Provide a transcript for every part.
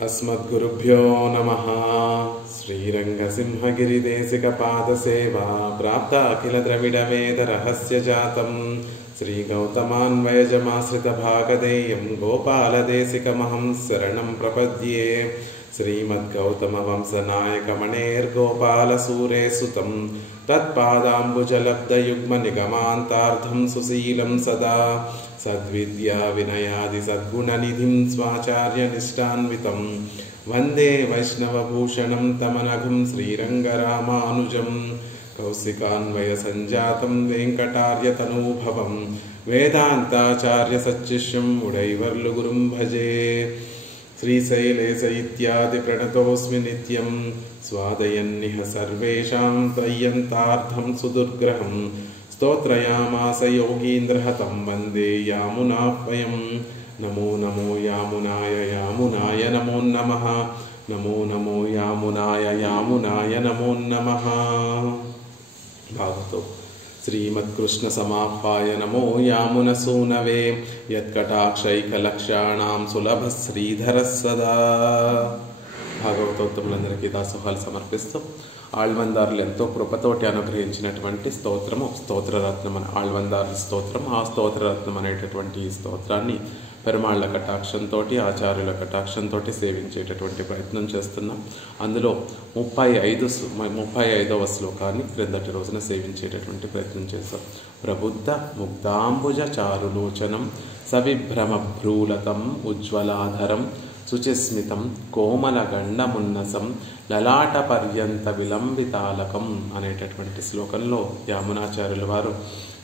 अस्मद्गुरुभ्यो नमः। श्रीरङ्गसिंहगिरिदेशिकपादसेवा प्राप्ता अखिल द्रविडवेदरहस्यजातं श्रीगौतमान्वयजमाश्रितभागधेयं गोपालदेशिकमहं शरणं प्रपद्ये। श्रीमद्गौतमवंशनायकमणेर्गोपालसूरेसुतं तत्पादाम्बुजलब्धयुग्मनिगमान्तार्धं सुशीलं सदा सद्विद्या विनयादि सद्गुणनिधिं स्वाचार्यनिष्ठान्वितं वन्दे वैष्णवभूषणं तमनघं श्रीरङ्गरामानुजं कौशिकान्वयसञ्जातं वेङ्कटार्यतनूभवं वेदान्ताचार्यसच्शिष्यं उडैवर्लुगुरुं भजे। श्रीशैलेश इत्यादि प्रणतोऽस्मि नित्यं स्वादयन्निह सर्वेषां त्वय्यन्तार्थं सुदुर्ग्रहं स्तोत्रयामास योगीन्द्रहतं वन्दे यामुनाह्वयं। नमो नमो यामुनाय यामुनाय नमो नमः। नमो नमो यामुनाय यामुनाय नमो नमः। भागवतो श्रीमत्कृष्णसमाह्वाय नमो यामुनसूनवे यत्कटाक्षैकलक्षाणां सुलभ श्रीधरः सदा। భాగవతోత్తములందరికీ దాసోహాలు సమర్పిస్తూ ఆళ్వందారులు ఎంతో కృపతోటి అనుగ్రహించినటువంటి స్తోత్రము స్తోత్రరత్నం అని ఆళ్వందారుల స్తోత్రం. ఆ స్తోత్రరత్నం అనేటటువంటి ఈ స్తోత్రాన్ని పెరుమాళ్ల కటాక్షంతో ఆచార్యుల కటాక్షంతో సేవించేటటువంటి ప్రయత్నం చేస్తున్నాం. అందులో 35వ శ్లోకాన్ని క్రిందటి రోజున సేవించేటటువంటి ప్రయత్నం చేశాం. ప్రబుద్ధ ముగ్ధాంబుజ చారులోచనం సవిభ్రమభ్రూలతం ఉజ్వలాధరం శుచిస్మితం కోమలగండమున్నసం లలాట పర్యంత విలంబితాలకం అనేటటువంటి శ్లోకంలో యామునాచార్యుల వారు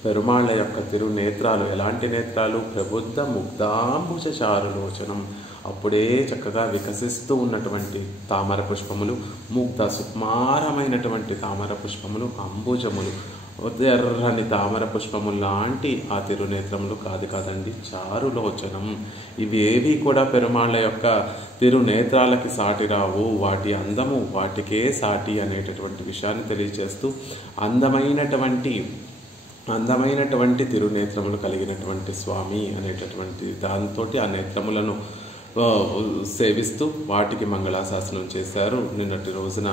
పెరుమాళ్ల యొక్క తిరునేత్రాలు ఎలాంటి నేత్రాలు? ప్రబుద్ధ ముగ్ధాంబుజ చారులోచనం, అప్పుడే చక్కగా వికసిస్తూ ఉన్నటువంటి తామర పుష్పములు, ముగ్ధ సుకుమారమైనటువంటి తామర పుష్పములు, అంబుజములు, ఎర్రని తామర పుష్పములు లాంటి ఆ తిరునేత్రములు కాదండి, చారులోచనం. ఇవి ఏవి కూడా పెరుమాళ్ల యొక్క తిరునేత్రాలకి సాటి రావు. వాటి అందము వాటికే సాటి అనేటటువంటి విషయాన్ని తెలియజేస్తూ అందమైనటువంటి తిరునేత్రములు కలిగినటువంటి స్వామి అనేటటువంటి దాంతో ఆ నేత్రములను సేవిస్తూ వాటికి మంగళాశాసనం చేశారు. నిన్నటి రోజున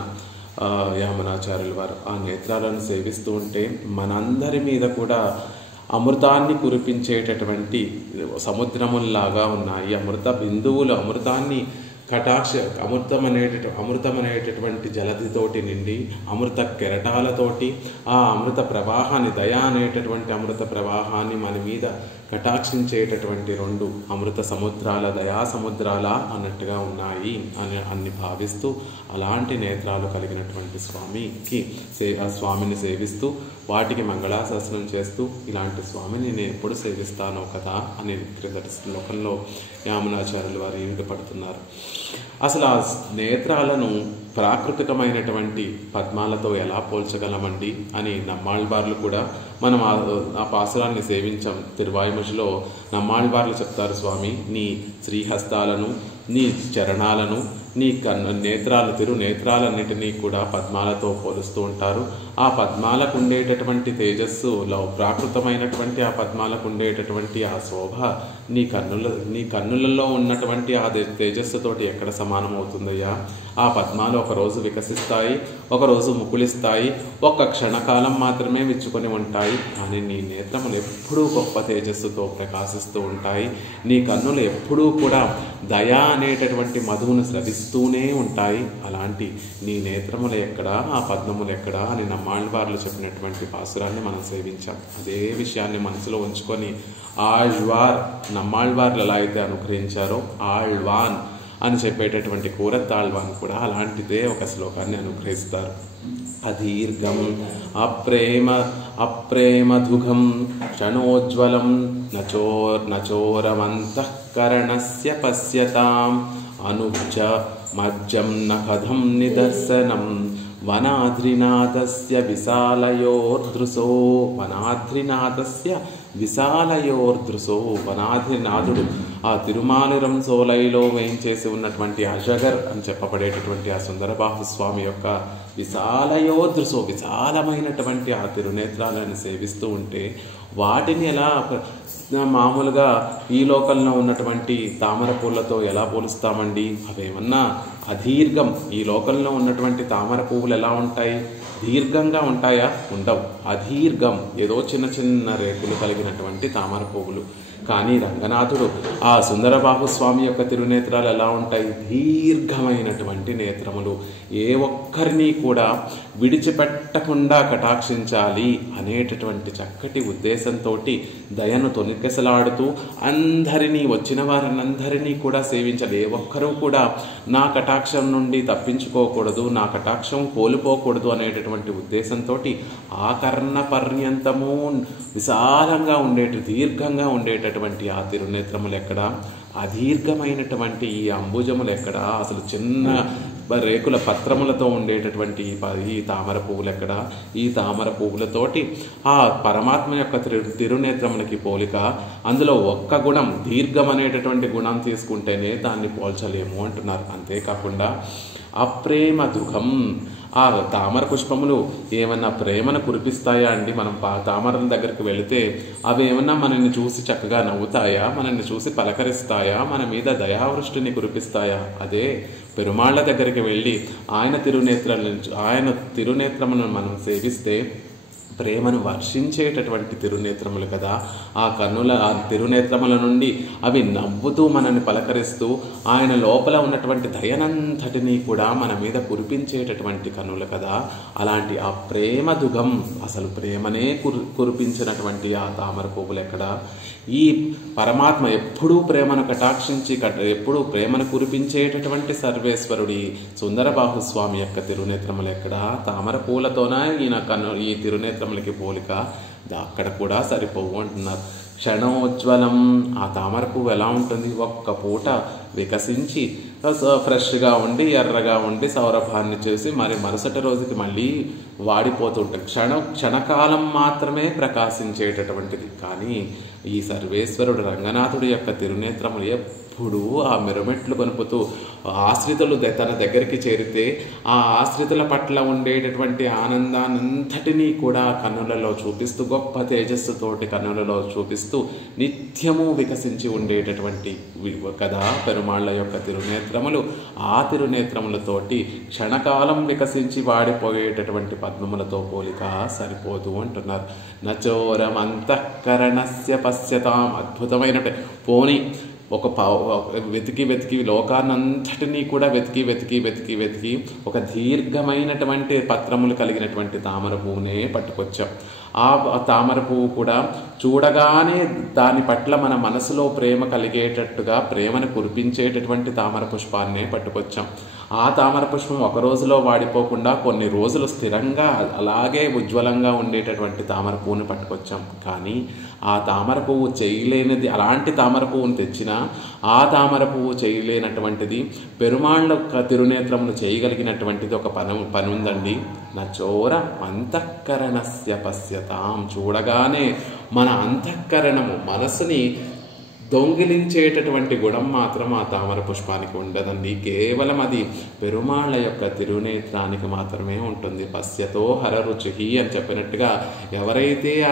యామునాచార్యుల వారు ఆ నేత్రాలను సేవిస్తూ ఉంటే మనందరి మీద కూడా అమృతాన్ని కురిపించేటటువంటి సముద్రముల్లాగా ఉన్నాయి. అమృత బిందువులు అమృతాన్ని అమృతమనేటటువంటి జలధితోటి నిండి అమృత కెరటాలతోటి ఆ అమృత ప్రవాహాన్ని, దయ అనేటటువంటి అమృత ప్రవాహాన్ని మన మీద కటాక్షించేటటువంటి 2 అమృత సముద్రాల, దయా సముద్రాల అన్నట్టుగా ఉన్నాయి అని భావిస్తూ అలాంటి నేత్రాలు కలిగినటువంటి స్వామిని సేవిస్తూ వాటికి మంగళాశాసనం చేస్తూ ఇలాంటి స్వామిని నేను ఎప్పుడు సేవిస్తానో కదా అని క్రిందటి శ్లోకంలో యామునాచార్యుల వారు ఏమిటి పడుతున్నారు. అసలు ఆ నేత్రాలను ప్రాకృతికమైనటువంటి పద్మాలతో ఎలా పోల్చగలమండి అని నమ్మాళ్వార్లు కూడా, మనం ఆ పాసురాన్ని సేవించాం. తిరువాయుమొழிలో నమ్మాళ్వార్లు చెప్తారు, స్వామి నీ శ్రీహస్తాలను, నీ చరణాలను, నీ తిరునేత్రాలన్నిటినీ కూడా పద్మాలతో పోలుస్తూ ఉంటారు. ఆ పద్మాలకు ఉండేటటువంటి తేజస్సులో ప్రాకృతమైనటువంటి ఆ పద్మాలకు ఉండేటటువంటి ఆ శోభ నీ కన్నులలో ఉన్నటువంటి ఆ తేజస్సుతోటి ఎక్కడ సమానమవుతుందయ్యా? ఆ పద్మాలు ఒకరోజు వికసిస్తాయి, ఒకరోజు ముకులిస్తాయి, ఒక్క క్షణకాలం మాత్రమే విచ్చుకొని ఉంటాయి. కానీ నీ నేత్రములు ఎప్పుడూ గొప్ప తేజస్సుతో ప్రకాశిస్తూ ఉంటాయి. నీ కన్నులు ఎప్పుడూ కూడా దయా అనేటటువంటి మధువును స్రవిస్తూనే ఉంటాయి. అలాంటి నీ నేత్రములు ఎక్కడా, ఆ పద్మములు ఎక్కడా అని నమ్మాళ్వార్లు చెప్పినటువంటి పాసురాన్ని మనం సేవించాం. అదే విషయాన్ని మనసులో ఉంచుకొని నమ్మాళ్వార్లు ఎలా అయితే అనుగ్రహించారో ఆళ్వాన్ అని చెప్పేటటువంటి కూరత్తాళ్వాన్ కూడా అలాంటిదే ఒక శ్లోకాన్ని అనుగ్రహిస్తారు. అదీర్ఘం అప్రేమధుఘం క్షణోజ్వలం నచోరమంతఃకరణస్య పశ్యతాం అనుజ్జ మజ్జం నఖధం నిదర్శనం వనాద్రినాథస్య విశాలయోర్దృశో వనాద్రినాథుడు ఆ తిరుమాలిరం సోలైలో వేయించేసి ఉన్నటువంటి అజగర్ అని చెప్పబడేటటువంటి ఆ సుందరబాహు స్వామి యొక్క విశాలమైనటువంటి ఆ తిరునేత్రాలను సేవిస్తూ ఉంటే వాటిని ఎలా మామూలుగా ఈ లోకంలో ఉన్నటువంటి తామర పూలతో ఎలా పోలుస్తామండి? అవేమన్నా అదీర్ఘం. ఈ లోకంలో ఉన్నటువంటి తామర పువ్వులు ఎలా ఉంటాయి? దీర్ఘంగా ఉంటాయా? ఉండవు. అదీర్ఘం, ఏదో చిన్న చిన్న రేకులు కలిగినటువంటి తామర పువ్వులు. కానీ రంగనాథుడు ఆ సుందరబాహు స్వామి యొక్క తిరునేత్రాలు ఎలా ఉంటాయి? దీర్ఘమైనటువంటి నేత్రములు. ఏ ఒక్కరిని కూడా విడిచిపెట్టకుండా కటాక్షించాలి అనేటటువంటి చక్కటి ఉద్దేశంతో దయను తొనికెసలాడుతూ అందరినీ, వచ్చిన వారినందరినీ కూడా సేవించాలి. ఏ ఒక్కరూ కూడా నా కటాక్షం నుండి తప్పించుకోకూడదు, నా కటాక్షం కోల్పోకూడదు అనేటటువంటి ఉద్దేశంతో ఆకర్ణ పర్యంతము విశాలంగా దీర్ఘంగా ఉండేటటువంటి ఆ తిరునేత్రములు ఎక్కడ? అదీర్ఘమైనటువంటి ఈ అంబుజములు ఎక్కడ? అసలు చిన్న రేకుల పత్రములతో ఉండేటటువంటి ఈ తామర పువ్వులు ఎక్కడ? ఈ తామర పువ్వులతోటి ఆ పరమాత్మ యొక్క తిరునేత్రములకి పోలిక. అందులో ఒక్క గుణం, దీర్ఘం అనేటటువంటి గుణం తీసుకుంటేనే దాన్ని పోల్చలేము అంటున్నారు. అంతేకాకుండా అప్రేమ దుఃఖం. ఆ తామర పుష్పములు ఏమన్నా ప్రేమను కురిపిస్తాయా అండి? మనం తామరల దగ్గరికి వెళితే అవి ఏమన్నా మనల్ని చూసి చక్కగా నవ్వుతాయా? మనల్ని చూసి పలకరిస్తాయా? మన మీద దయావృష్టిని కురిపిస్తాయా? అదే పెరుమాళ్ళ దగ్గరికి వెళ్ళి ఆయన తిరునేత్రములను మనం సేవిస్తే ప్రేమను వర్షించేటటువంటి తిరునేత్రములు కదా. ఆ తిరునేత్రముల నుండి అవి నవ్వుతూ మనల్ని పలకరిస్తూ ఆయన లోపల ఉన్నటువంటి దయనంతటినీ కూడా మన మీద కురిపించేటటువంటి కన్నులు కదా. అలాంటి ఆ ప్రేమ దుగం, అసలు ప్రేమనే కురిపించినటువంటి ఆ తామర పువ్వులు ఎక్కడ? ఈ పరమాత్మ ఎప్పుడూ ప్రేమను కటాక్షించి ఎప్పుడూ ప్రేమను కురిపించేటటువంటి సర్వేశ్వరుడి సుందరబాహు స్వామి యొక్క తిరునేత్రములు ఎక్కడ? తామర పూలతోన ఈ తిరునేత్రములకి పోలిక. అక్కడ కూడా సరిపోవు అంటున్నారు. క్షణోజ్వలం. ఆ తామర పువ్వు ఎలా ఉంటుంది? ఒక్క పూట వికసించి ఫ్రెష్గా ఉండి ఎర్రగా ఉండి సౌరభాన్ని చేసి మరి మరుసటి రోజుకి మళ్ళీ వాడిపోతుంటుంది. క్షణకాలం మాత్రమే ప్రకాశించేటటువంటిది. కానీ ఈ సర్వేశ్వరుడు రంగనాథుడి యొక్క తిరునేత్రములు ఎప్పుడూ ఆ మెరుమెట్లు కనుపుతూ ఆశ్రితులు తన దగ్గరికి చేరితే ఆ ఆశ్రితుల పట్ల ఉండేటటువంటి ఆనందాన్నంతటినీ కూడా కన్నులలో చూపిస్తూ, గొప్ప తేజస్సుతోటి కన్నులలో చూపిస్తూ నిత్యము వికసించి ఉండేటటువంటి కదా పెరుమాళ్ళ యొక్క తిరునేత్రములు. ఆ తిరునేత్రములతోటి క్షణకాలం వికసించి వాడిపోయేటటువంటి పద్మములతో పోలిక సరిపోదు అంటున్నారు. నచోరమంతఃకరణస్య పశ్యతాం. అద్భుతమైన పోని వెతికి లోకాన్నంతటినీ కూడా వెతికి ఒక దీర్ఘమైనటువంటి పత్రములు కలిగినటువంటి తామర పువ్వునే పట్టుకొచ్చాం. ఆ తామర పువ్వు కూడా చూడగానే దాని పట్ల మన మనసులో ప్రేమ కలిగేటట్టుగా ప్రేమను కురిపించేటటువంటి తామర పుష్పాన్నే పట్టుకొచ్చాం. ఆ తామర పుష్పం ఒక రోజులో వాడిపోకుండా కొన్ని రోజులు స్థిరంగా అలాగే ఉజ్వలంగా ఉండేటటువంటి తామర పువ్వుని పట్టుకొచ్చాం. కానీ ఆ తామర పువ్వు చేయలేనిది, అలాంటి తామర పువ్వును తెచ్చినా ఆ తామర పువ్వు చేయలేనటువంటిది పెరుమాళ్ళ తిరునేత్రమును చేయగలిగినటువంటిది ఒక పని ఉందండి. నచోర అంతఃకరణస్య పశ్యతాం. చూడగానే మన అంతఃకరణము, మనసుని దొంగిలించేటటువంటి గుణం మాత్రం ఆ తామర పుష్పానికి ఉండదండి. కేవలం అది పెరుమాళ్ళ యొక్క తిరునేత్రానికి మాత్రమే ఉంటుంది. పశ్యతో హర రుచి అని చెప్పినట్టుగా ఎవరైతే ఆ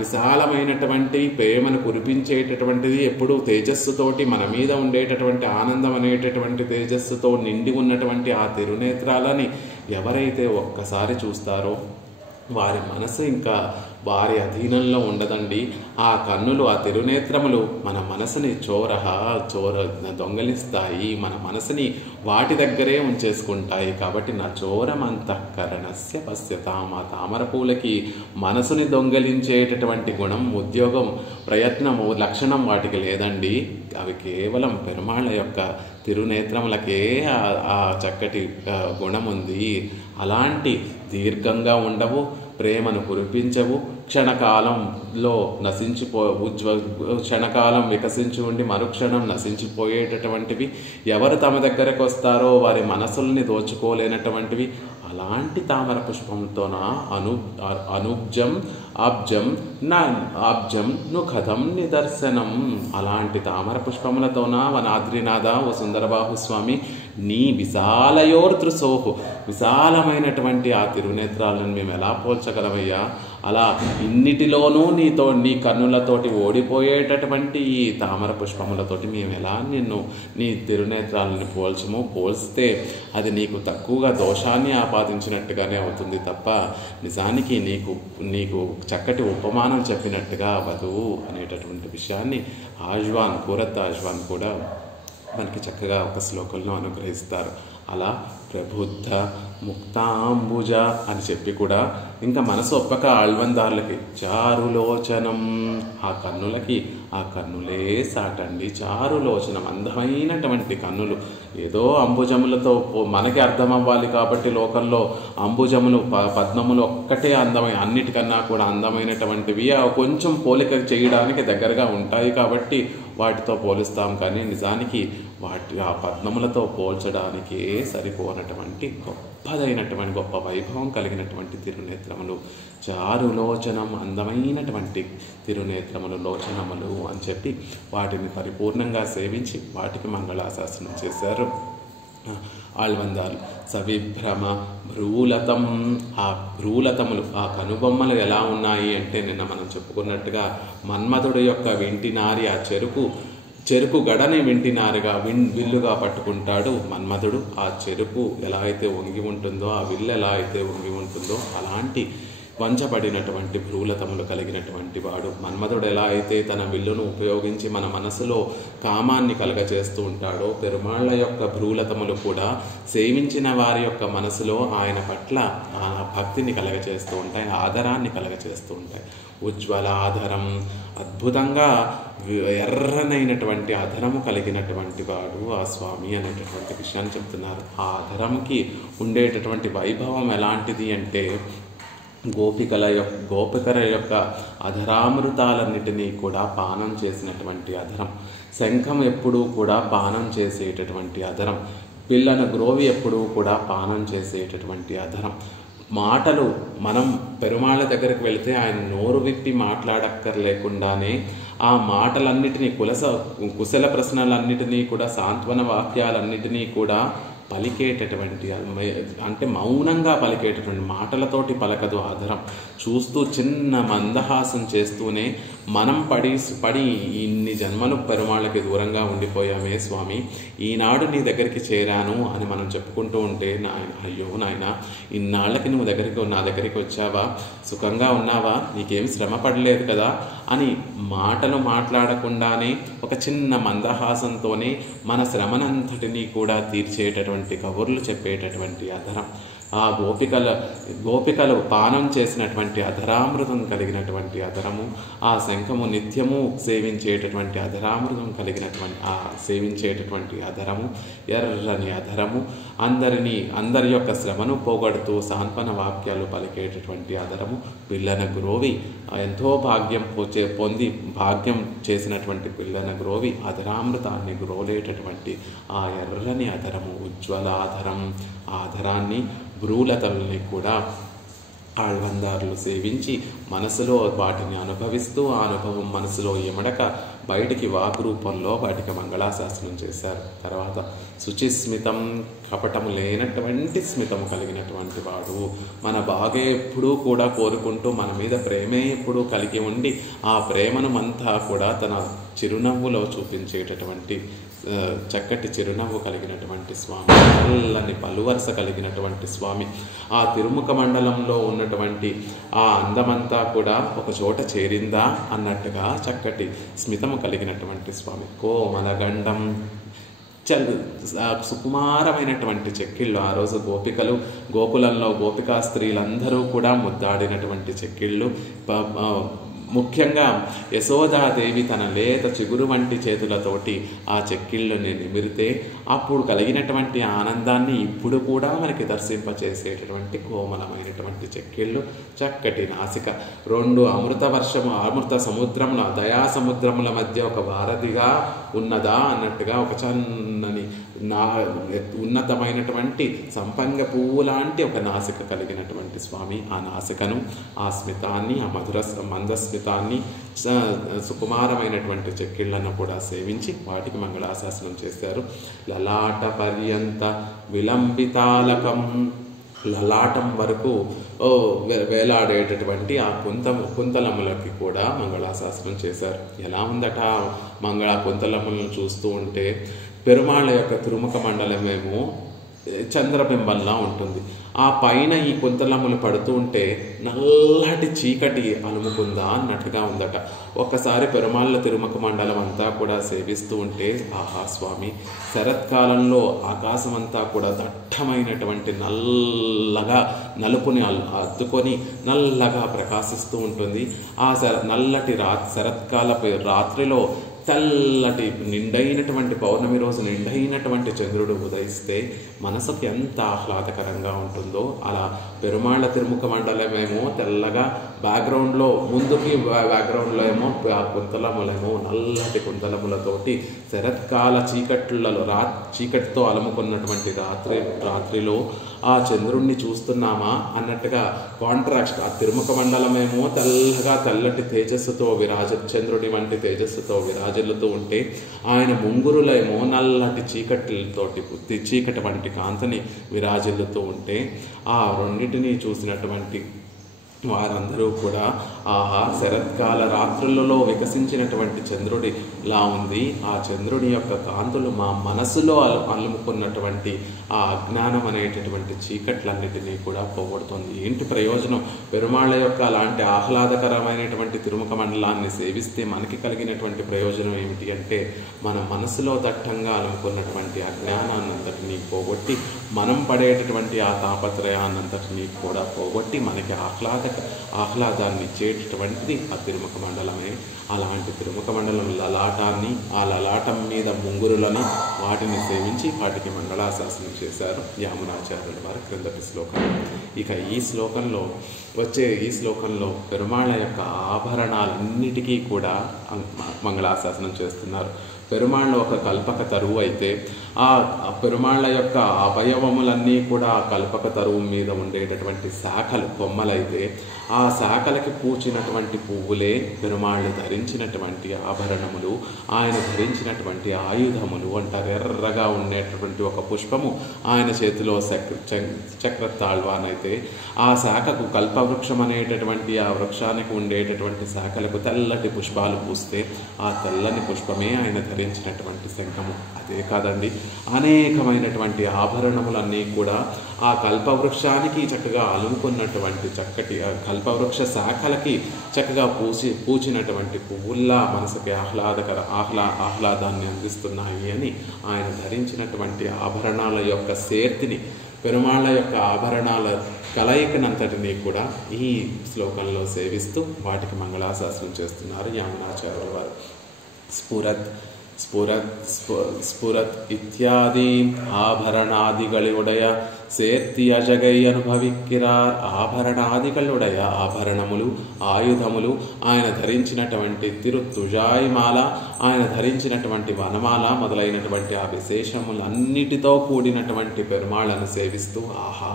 విశాలమైనటువంటి ప్రేమను కురిపించేటటువంటిది, ఎప్పుడు తేజస్సుతోటి మన మీద ఉండేటటువంటి ఆనందం అనేటటువంటి తేజస్సుతో నిండి ఉన్నటువంటి ఆ తిరునేత్రాలని ఎవరైతే ఒక్కసారి చూస్తారో వారి మనసు ఇంకా వారి అధీనంలో ఉండదండి. ఆ కన్నులు, ఆ తిరునేత్రములు మన మనసుని దొంగలిస్తాయి, మన మనసుని వాటి దగ్గరే ఉంచేసుకుంటాయి. కాబట్టి నా చోరమంతఃకరణస్య పశ్యతాం. ఆ తామర పూలకి మనసుని దొంగలించేటటువంటి గుణం, ఉద్యోగం, ప్రయత్నము, లక్షణం వాటికి లేదండి. అవి కేవలం పెరుమాళ్ళ యొక్క తిరునేత్రములకే ఆ చక్కటి గుణం ఉంది. అలాంటి దీర్ఘంగా ఉండవు, ప్రేమను కురిపించవు, క్షణకాలంలో క్షణకాలం వికసించి ఉండి మరుక్షణం నశించిపోయేటటువంటివి, ఎవరు తమ దగ్గరకు వస్తారో వారి మనసుల్ని దోచుకోలేనటువంటివి. అలాంటి తామర పుష్పంతోన అనుబ్జం ఆబ్జం కథం నిదర్శనం. అలాంటి తామర పుష్పములతోన వనాద్రినాథ ఓ సుందరబాహు స్వామి, నీ విశాలయోర్దృశోహు, విశాలమైనటువంటి ఆ తిరునేత్రాలను మేము ఎలా పోల్చగలమయ్యా? అలా ఇన్నిటిలోనూ నీ కన్నులతోటి ఓడిపోయేటటువంటి ఈ తామర పుష్పములతోటి మేము ఎలా నీ తిరునేత్రాలను పోల్స్తే అది నీకు తక్కువగా దోషాన్ని ఆపాదించినట్టుగానే అవుతుంది తప్ప నిజానికి నీకు చక్కటి ఉపమానం చెప్పినట్టుగా అవ్వదు అనేటటువంటి విషయాన్ని పూరత్ ఆజ్వాన్ కూడా మనకి చక్కగా ఒక శ్లోకంలో అనుగ్రహిస్తారు. అలా ప్రబుద్ధ ముక్తాంబుజ అని చెప్పి కూడా ఇంకా మనసు ఒప్పక ఆళ్వందార్లకి చారులోచనం, ఆ కన్నులే సాటండి. చారులోచనం, అందమైనటువంటి కన్నులు. ఏదో అంబుజములతో మనకి అర్థం అవ్వాలి కాబట్టి లోకంలో అంబుజములు పద్మములు ఒక్కటే అన్నిటికన్నా కూడా అందమైనటువంటివి, కొంచెం పోలిక చేయడానికి దగ్గరగా ఉంటాయి కాబట్టి వాటితో పోలుస్తాం. కానీ నిజానికి ఆ పద్మములతో పోల్చడానికే సరిపోనటువంటి గొప్ప వైభవం కలిగినటువంటి తిరునేత్రములు. చారులోచనం, అందమైనటువంటి తిరునేత్రములు, లోచనములు అని చెప్పి వాటిని పరిపూర్ణంగా సేవించి వాటికి మంగళాశాసనం చేశారు ఆళ్వందాలు. సవిభ్రమ భ్రూలతం, ఆ భ్రూలతములు, ఆ కనుబొమ్మలు ఎలా ఉన్నాయి అంటే నిన్న మనం చెప్పుకున్నట్టుగా మన్మధుడు యొక్క వింటినారి, ఆ చెరుకు గడని వింటినారుగా విల్లుగా పట్టుకుంటాడు మన్మధుడు. ఆ చెరుకు ఎలా అయితే వంగి ఉంటుందో, ఆ విల్లు ఎలా అయితే వంగి ఉంటుందో అలాంటి వంచబడినటువంటి భ్రూలతములు కలిగినటువంటి వాడు. మన్మధుడు ఎలా అయితే తన విల్లును ఉపయోగించి మన మనసులో కామాన్ని కలగచేస్తూ ఉంటాడో, పెరుమాళ్ల యొక్క భ్రూలతములు కూడా సేవించిన వారి యొక్క మనసులో ఆయన పట్ల ఆ భక్తిని కలగచేస్తూ ఉంటాయి, ఆదరాన్ని కలగచేస్తూ ఉంటాయి. ఉజ్వలాధరం, అద్భుతంగా ఎర్రనైనటువంటి అధరము కలిగినటువంటి వాడు ఆ స్వామి అనేటటువంటి విషయాన్ని చెప్తున్నారు. ఆ అధరంకి ఉండేటటువంటి వైభవం ఎలాంటిది అంటే గోపికల యొక్క అధరామృతాలన్నిటినీ కూడా పానం చేసినటువంటి అధరం. శంఖం ఎప్పుడూ కూడా పానం చేసేటటువంటి అధరం. పిల్లన గ్రోవి ఎప్పుడూ కూడా పానం చేసేటటువంటి అధరం. మాటలు మనం పెరుమాళ్ళ దగ్గరికి వెళితే ఆయన నోరు విప్పి మాట్లాడక్కర్లేకుండానే ఆ మాటలన్నిటినీ కుశల ప్రశ్నలన్నిటినీ కూడా, సాంత్వన వాక్యాలన్నిటినీ కూడా పలికేటటువంటి, అంటే మౌనంగా పలికేటటువంటి, మాటలతోటి పలకదు ఆధరం. చూస్తూ చిన్న మందహాసం చేస్తూనే మనం పడి ఇన్ని జన్మలు పెరుమాళ్ళకి దూరంగా ఉండిపోయామే స్వామి, ఈనాడు నీ దగ్గరికి చేరాను అని మనం చెప్పుకుంటూ ఉంటే, అయ్యో నాయన ఇన్నాళ్ళకి నువ్వు నా దగ్గరికి వచ్చావా, సుఖంగా ఉన్నావా, నీకేం శ్రమ పడలేదు కదా అని మాటలు మాట్లాడకుండానే ఒక చిన్న మందహాసంతోనే మన శ్రమనంతటినీ కూడా తీర్చేటటువంటి కబుర్లు చెప్పేటటువంటి అధరం. ఆ గోపికలు పానం చేసినటువంటి అధరామృతం కలిగినటువంటి అధరము, ఆ శంఖము నిత్యము సేవించేటటువంటి అధరామృతం కలిగినటువంటి సేవించేటటువంటి అధరము, ఎర్రని అధరము, అందరి యొక్క శ్రమను పోగొడుతూ సాంత్వన వాక్యాలు పలికేటటువంటి అధరము, పిల్లన గ్రోవి, ఎంతో భాగ్యం చేసినటువంటి పిల్లన గ్రోవి అధరామృతాన్ని గ్రోలేటటువంటి ఆ ఎర్రని అధరము, ఉజ్వలాధరం. ఆ అధరాన్ని భ్రూలతల్ని కూడా ఆళ్వందారులు సేవించి మనసులో వాటిని అనుభవిస్తూ, ఆ అనుభవం మనసులో ఎమడక బయటికి వాక్ రూపంలో వాటికి మంగళాశాసనం చేశారు. తర్వాత శుచిస్మితం, కపటము లేనటువంటి స్మితము కలిగినటువంటి వాడు, మన బాగే ఎప్పుడూ కూడా కోరుకుంటూ మన మీద ప్రేమే ఎప్పుడూ కలిగి ఉండి ఆ ప్రేమను అంతా కూడా తన చిరునవ్వులో చూపించేటటువంటి చక్కటి చిరునవ్వు కలిగినటువంటి స్వామి, నల్లని పలువరస కలిగినటువంటి స్వామి. ఆ తిరుముఖ మండలంలో ఉన్నటువంటి ఆ అందమంతా కూడా ఒక చోట చేరిందా అన్నట్టుగా చక్కటి స్మితము కలిగినటువంటి స్వామి. కోమలగండం, సుకుమారమైనటువంటి చెక్కిళ్ళు. ఆ రోజు గోకులంలో గోపికా స్త్రీలందరూ కూడా ముద్దాడినటువంటి చెక్కిళ్ళు. ముఖ్యంగా యశోదాదేవి తన లేత చిగురు వంటి చేతులతోటి ఆ చెక్కిళ్ళని నిమిరితే అప్పుడు కలిగినటువంటి ఆనందాన్ని ఇప్పుడు కూడా మనకి దర్శింపచేసేటటువంటి కోమలమైనటువంటి చెక్కిళ్ళు, చక్కటి నాసిక. రెండు అమృత సముద్రముల, దయా సముద్రముల మధ్య ఒక వారధిగా ఉన్నదా అన్నట్టుగా ఒక చన్నని ఉన్నతమైనటువంటి సంపంగ పువ్వు లాంటి ఒక నాసిక కలిగినటువంటి స్వామి. ఆ నాసికను, ఆ స్మితాన్ని, ఆ మందస్మితాన్ని, సుకుమారమైనటువంటి చెక్కిళ్లను కూడా సేవించి వాటికి మంగళాశాసనం చేశారు. లలాట పర్యంత విలంబితాలకం, లలాటం వరకు వేలాడేటటువంటి ఆ కుంతలములకి కూడా మంగళాశాసనం చేశారు. ఎలా ఉందట కుంతలములను చూస్తూ ఉంటే, పెరుమాళ్ళ యొక్క తిరుముఖ మండలమేమో చంద్రబింబంలా ఉంటుంది. ఆ పైన ఈ కుంతలములు పడుతూ ఉంటే నల్లటి చీకటి అలుముకుందా అన్నట్టుగా ఉందట. ఒక్కసారి పెరుమాళ్ళ తిరుముఖ మండలం అంతా కూడా సేవిస్తూ ఉంటే, ఆహా స్వామి, శరత్కాలంలో ఆకాశం అంతా కూడా దట్టమైనటువంటి నల్లగా నలుపుని అద్దుకొని నల్లగా ప్రకాశిస్తూ ఉంటుంది. ఆ నల్లటి శరత్కాల రాత్రిలో తెల్లటి నిండైనటువంటి పౌర్ణమి రోజు నిండైనటువంటి చంద్రుడు ఉదయిస్తే మనసుకు ఎంత ఆహ్లాదకరంగా ఉంటుందో, అలా పెరుమాళ్ళ తిరుముఖ మండలమేమో తెల్లగా బ్యాక్గ్రౌండ్లో, ముందుకి బ్యాక్గ్రౌండ్లో ఏమో ఆ కుంతలములేమో నల్లటి కుంతలములతోటి శరత్కాల చీకటితో అలముకున్నటువంటి రాత్రిలో ఆ చంద్రుణ్ణి చూస్తున్నామా అన్నట్టుగా కాంట్రాక్ట్. ఆ తిరుముఖ మండలమేమో తెల్లగా తెల్లటి తేజస్సుతో చంద్రుడి వంటి తేజస్సుతో విరాజిల్లుతూ ఉంటే, ఆయన ముంగురులేమో నల్లటి చీకటి వంటి కాంతిని విరాజిల్లుతూ ఉంటే, ఆ రెండింటినీ చూసినటువంటి వారందరూ కూడా ఆహా, శరత్కాల రాత్రులలో వికసించినటువంటి చంద్రుడిలా ఉంది. ఆ చంద్రుడి యొక్క కాంతులు మా మనసులో అలుముకున్నటువంటి ఆ అజ్ఞానం అనేటటువంటి చీకట్లన్నిటినీ కూడా పోగొడుతుంది. ఏంటి ప్రయోజనం? పెరుమాళ్ళ యొక్క అలాంటి ఆహ్లాదకరమైనటువంటి తిరుముఖ మండలాన్ని సేవిస్తే మనకి కలిగినటువంటి ప్రయోజనం ఏమిటి అంటే, మన మనసులో దట్టంగా అలుముకున్నటువంటి అజ్ఞానాన్నంతటినీ పోగొట్టి, మనం పడేటటువంటి ఆ తాపత్రయాన్నంతటినీ కూడా పోగొట్టి మనకి ఆహ్లాదాన్ని ఇచ్చేటటువంటిది ఆ తిరుముఖ మండలమే. అలాంటి తిరుముఖ మండలం లలాటాన్ని, ఆ లలాటం మీద ముంగురులని, వాటిని సేవించి వాటికి మంగళాశాసనం చేశారు యామునాచార్యుల వారి క్రిందటి శ్లోకం. ఇక ఈ శ్లోకంలో పెరుమాళ్ళ యొక్క ఆభరణాలన్నిటికీ కూడా మంగళాశాసనం చేస్తున్నారు. పెరుమాళ్ళ ఒక కల్పక తరువు అయితే, ఆ పెరుమాళ్ళ యొక్క అవయవములన్నీ కూడా ఆ కల్పక తరువు మీద ఉండేటటువంటి శాఖలు, కొమ్మలైతే, ఆ శాఖలకి పూచినటువంటి పువ్వులే పెరుమాళ్ళు ధరించినటువంటి ఆభరణములు, ఆయన ధరించినటువంటి ఆయుధములు అంటారు. ఎర్రగా ఉండేటటువంటి ఒక పుష్పము ఆయన చేతిలో చక్రతాళ్వానైతే, ఆ శాఖకు కల్పవృక్షం అనేటటువంటి ఆ వృక్షానికి ఉండేటటువంటి శాఖలకు తెల్లటి పుష్పాలు పూస్తే, ఆ తెల్లని పుష్పమే ఆయన ధరించినటువంటి శంఖము. అదే కాదండి, అనేకమైనటువంటి ఆభరణములన్నీ కూడా ఆ కల్పవృక్షానికి చక్కగా అలుముకున్నటువంటి చక్కటి కల్పవృక్ష శాఖలకి చక్కగా పూచినటువంటి పువ్వుల్లా మనసుకి ఆహ్లాదాన్ని అందిస్తున్నాయి అని ఆయన ధరించినటువంటి ఆభరణాల యొక్క శేర్తిని, పెరుమాళ్ళ యొక్క ఆభరణాల కలయికనంతటినీ కూడా ఈ శ్లోకంలో సేవిస్తూ వాటికి మంగళాశాసనం చేస్తున్నారు యామునాచార్యుల వారు. ಸ್ಫುರತ್ ಇತ್ಯಾದಿ ಆಭರಣಾದಿಗಳುಡೆಯ ಸೇರ್ತಿ ಅಜಗೈ ಅನುಭವಿಕ್ಕಿರಾರ್. ఆభరణాదిగలుడయ, ఆభరణములు, ఆయుధములు, ఆయన ధరించినటువంటి తిరుత్తుజాయిమాల, ఆయన ధరించినటువంటి వనమాల మొదలైనటువంటి ఆ విశేషములన్నిటితో కూడినటువంటి పెరుమాళ్ళను సేవిస్తూ ఆహా,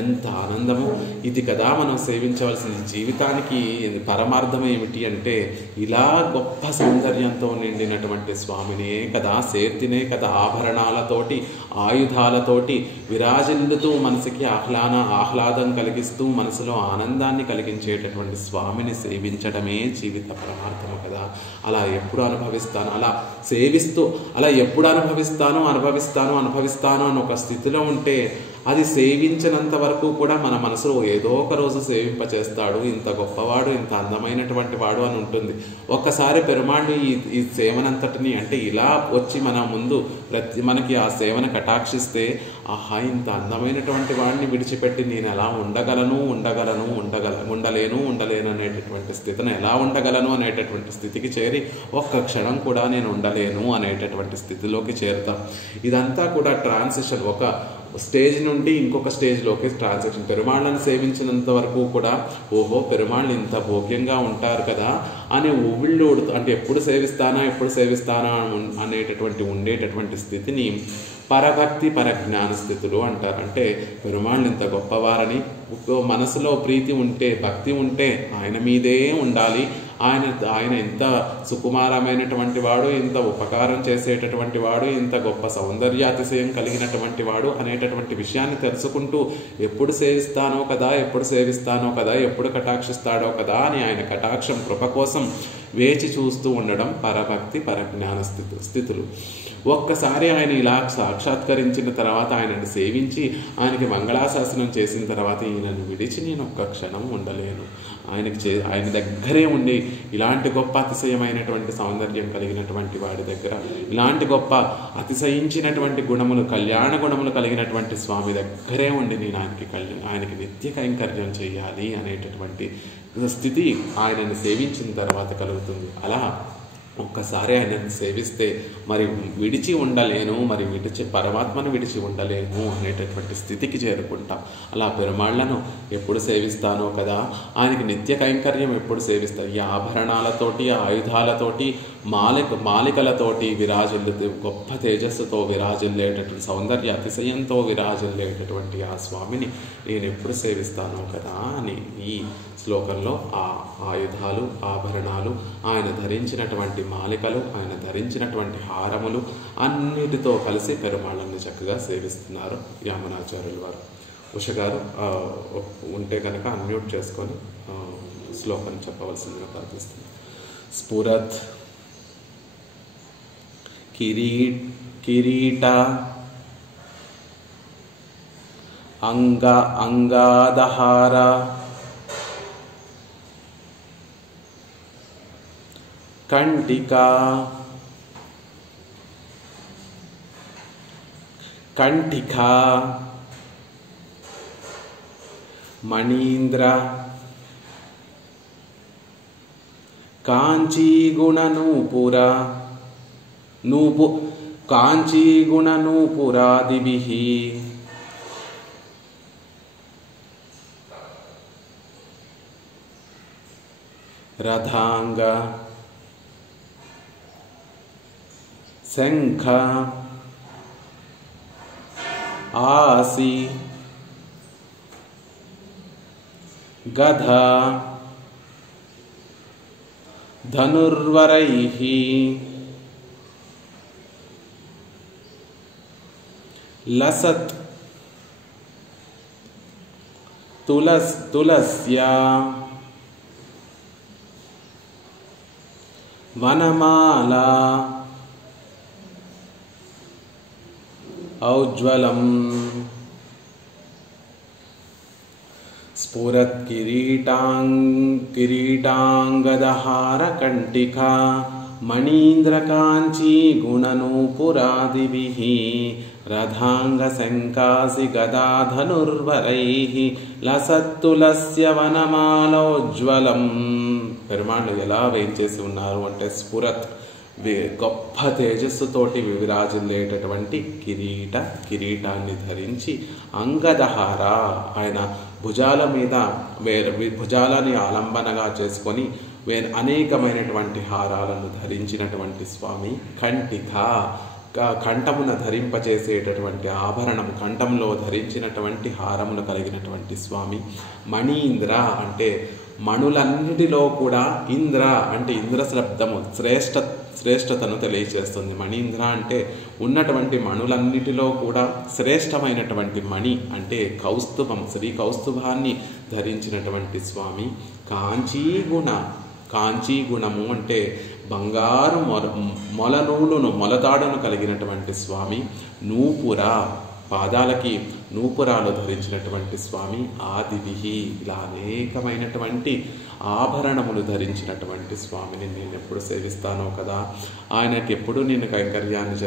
ఎంత ఆనందము! ఇది కదా మనం సేవించవలసింది. జీవితానికి పరమార్థం ఏమిటి అంటే, ఇలా గొప్ప సౌందర్యంతో నిండినటువంటి స్వామినే కదా, సేర్తినే కదా, ఆభరణాలతోటి, ఆయుధాలతోటి విరాజిల్లుతూ మనసుకి ఆహ్లాదం కలిగిస్తూ మనసులో ఆనందాన్ని కలిగించేటటువంటి స్వామిని సేవించడమే జీవిత పరమార్థము కదా. అలా ఎప్పుడు అనుభవిస్తాను, అలా సేవిస్తూ అలా ఎప్పుడు అనుభవిస్తాను అని ఒక స్థితిలో ఉంటే, అది సేవించినంత వరకు కూడా మన మనసులో ఏదో ఒక రోజు సేవింపచేస్తాడు, ఇంత గొప్పవాడు, ఇంత అందమైనటువంటి వాడు అని ఉంటుంది. ఒక్కసారి పెరుమాళ్ళు ఈ సేవనంతటిని అంటే ఇలా వచ్చి మన ముందు మనకి ఆ సేవను కటాక్షిస్తే, ఆహా, ఇంత అందమైనటువంటి వాడిని విడిచిపెట్టి నేను ఎలా ఉండలేను అనేటటువంటి స్థితిని, ఎలా ఉండగలను అనేటటువంటి స్థితికి చేరి, ఒక్క క్షణం కూడా నేను ఉండలేను అనేటటువంటి స్థితిలోకి చేరుతాం. ఇదంతా కూడా ట్రాన్సిషన్, ఒక స్టేజ్ నుండి ఇంకొక స్టేజ్లోకి ట్రాన్సాక్షన్. పెరుమాళ్ళని సేవించినంత వరకు కూడా ఓహో, పెరుమాళ్ళు ఇంత భోగ్యంగా ఉంటారు కదా అని ఊవిళ్ళు అంటే ఎప్పుడు సేవిస్తానా అనేటటువంటి ఉండేటటువంటి స్థితిని పరభక్తి పరజ్ఞాన స్థితులు అంటారు. అంటే పెరుమాళ్ళు ఇంత గొప్పవారని మనసులో ప్రీతి ఉంటే, భక్తి ఉంటే ఆయన మీదే ఉండాలి, ఆయన ఇంత సుకుమారమైనటువంటి వాడు, ఇంత ఉపకారం చేసేటటువంటి వాడు, ఇంత గొప్ప సౌందర్యాతిశయం కలిగినటువంటి వాడు అనేటటువంటి విషయాన్ని తెలుసుకుంటూ ఎప్పుడు సేవిస్తానో కదా, ఎప్పుడు సేవిస్తానో కదా, ఎప్పుడు కటాక్షిస్తాడో కదా అని ఆయన కటాక్షం కృప కోసం వేచి చూస్తూ ఉండడం పరభక్తి పరజ్ఞాన స్థితులు. ఒక్కసారి ఆయన ఇలా సాక్షాత్కరించిన తర్వాత, ఆయనను సేవించి ఆయనకి మంగళాశాసనం చేసిన తర్వాత, ఈయనను విడిచి నేను ఒక్క క్షణం ఉండలేను, ఆయన దగ్గరే ఉండి ఇలాంటి గొప్ప అతిశయమైనటువంటి సౌందర్యం కలిగినటువంటి వాడి దగ్గర, ఇలాంటి గొప్ప అతిశయించినటువంటి గుణములు, కళ్యాణ గుణములు కలిగినటువంటి స్వామి దగ్గరే ఉండి నేను ఆయనకి నిత్య కైంకర్యం చేయాలి అనేటటువంటి స్థితి ఆయనను సేవించిన తర్వాత కలుగుతుంది. అలా ఒక్కసారి ఆయనను సేవిస్తే మరి విడిచి ఉండలేను, మరి పరమాత్మను విడిచి ఉండలేను అనేటటువంటి స్థితికి చేరుకుంటాం. అలా పెరుమాళ్లను ఎప్పుడు సేవిస్తానో కదా, ఆయనకి నిత్య కైంకర్యం ఎప్పుడు సేవిస్తా, ఈ ఆభరణాలతోటి, ఆయుధాలతోటి, మాలికలతోటి విరాజిల్లు, గొప్ప తేజస్సుతో విరాజిల్లేటటువంటి, సౌందర్య అతిశయంతో విరాజిల్లేటటువంటి ఆ స్వామిని నేను ఎప్పుడు సేవిస్తానో కదా అని ఈ శ్లోకంలో ఆ ఆయుధాలు, ఆభరణాలు, ఆయన ధరించినటువంటి మాలికలు, ఆయన ధరించినటువంటి హారములు అన్నిటితో కలిసి పెరుమాళ్ళని చక్కగా సేవిస్తున్నారు యామునాచార్యుల వారు. ఉష గారు ఉంటే కనుక అన్మ్యూట్ చేసుకొని శ్లోకం చెప్పవలసిందిగా ప్రార్థిస్తుంది. స్ఫురత్ కిరీట అంగాదహార కంటికా మణీంద్ర కాంచీగుణనూపురాదిభిః రథాంగ శంఖ ఆసి గధ ధనుర్వరైః లసత్ తులస్యా వనమాలా ఔజ్వలం స్ఫురత్ కిరీటాంగదహార కంటికా మణీంద్రకాంచీ గుణనూపురాదిభిః రథాంగ శంకాసి గదాధనుర్వరైః లసత్తులస్య వనమాలోజ్వలం. పెరుమాళ్ళు ఎలా వేయించేసి ఉన్నారు అంటే, స్ఫురత్ గొప్ప తేజస్సుతోటి విరాజిల్లేటటువంటి కిరీటాన్ని ధరించి, అంగదహార ఆయన భుజాల మీద భుజాలని ఆలంబనగా చేసుకొని అనేకమైనటువంటి హారాలను ధరించినటువంటి స్వామి. కంఠిక కంఠమున ధరింపచేసేటటువంటి ఆభరణము, కంఠంలో ధరించినటువంటి హారములు కలిగినటువంటి స్వామి. మణీంద్ర అంటే మణులన్నిటిలో కూడా, ఇంద్ర అంటే ఇంద్ర శబ్దము శ్రేష్టతను తెలియచేస్తుంది. మణీంద్ర అంటే ఉన్నటువంటి మణులన్నిటిలో కూడా శ్రేష్టమైనటువంటి మణి అంటే కౌస్తుభం, శ్రీ కౌస్తుభాన్ని ధరించినటువంటి స్వామి. కాంచీగుణము అంటే బంగారు మొలతాడును కలిగినటువంటి స్వామి. నూపుర పాదాలకి నూపురాలు ధరించినటువంటి స్వామి. ఆదిభిః ఇలా అనేకమైనటువంటి ఆభరణములు ధరించినటువంటి స్వామిని నేను ఎప్పుడు సేవిస్తానో కదా, ఆయనకి ఎప్పుడు నేను కైంకర్యాన్ని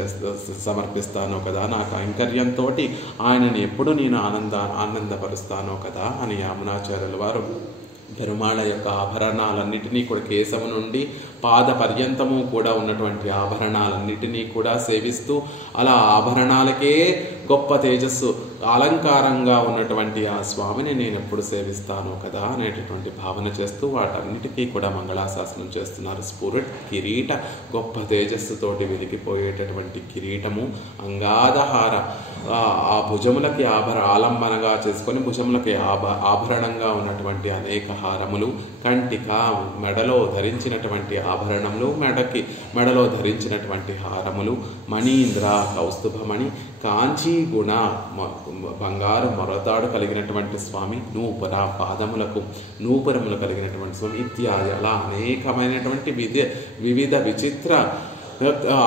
సమర్పిస్తానో కదా, నా కైంకర్యంతో ఆయనని ఎప్పుడు నేను ఆనందపరుస్తానో కదా అని యామునాచార్యుల వారు పెరుమాళ యొక్క ఆభరణాలన్నిటినీ కూడా, కేశము నుండి పాద పర్యంతము కూడా ఉన్నటువంటి ఆభరణాలన్నిటినీ కూడా సేవిస్తూ, అలా ఆభరణాలకే గొప్ప తేజస్సు అలంకారంగా ఉన్నటువంటి ఆ స్వామిని నేను ఎప్పుడు సేవిస్తానో కదా అనేటటువంటి భావన చేస్తూ వాటన్నిటికీ కూడా మంగళాశాసనం చేస్తున్నారు. స్ఫురత్ గొప్ప తేజస్సుతోటి వెలిగిపోయేటటువంటి కిరీటము. అంగాదహార ఆ భుజములకి ఆలంబనగా చేసుకొని భుజములకి ఆభరణంగా ఉన్నటువంటి అనేక హారములు, కంటిక మెడలో ధరించినటువంటి ఆభరణములు, మెడలో ధరించినటువంటి హారములు, మణీంద్ర కౌస్తుభమణి, కాంచీ గుణ బంగారు మొరతాడు కలిగినటువంటి స్వామి, నూపుర పాదములకు నూపురములు కలిగినటువంటి స్వామి ఇత్యాది అలా అనేకమైనటువంటి వివిధ విచిత్ర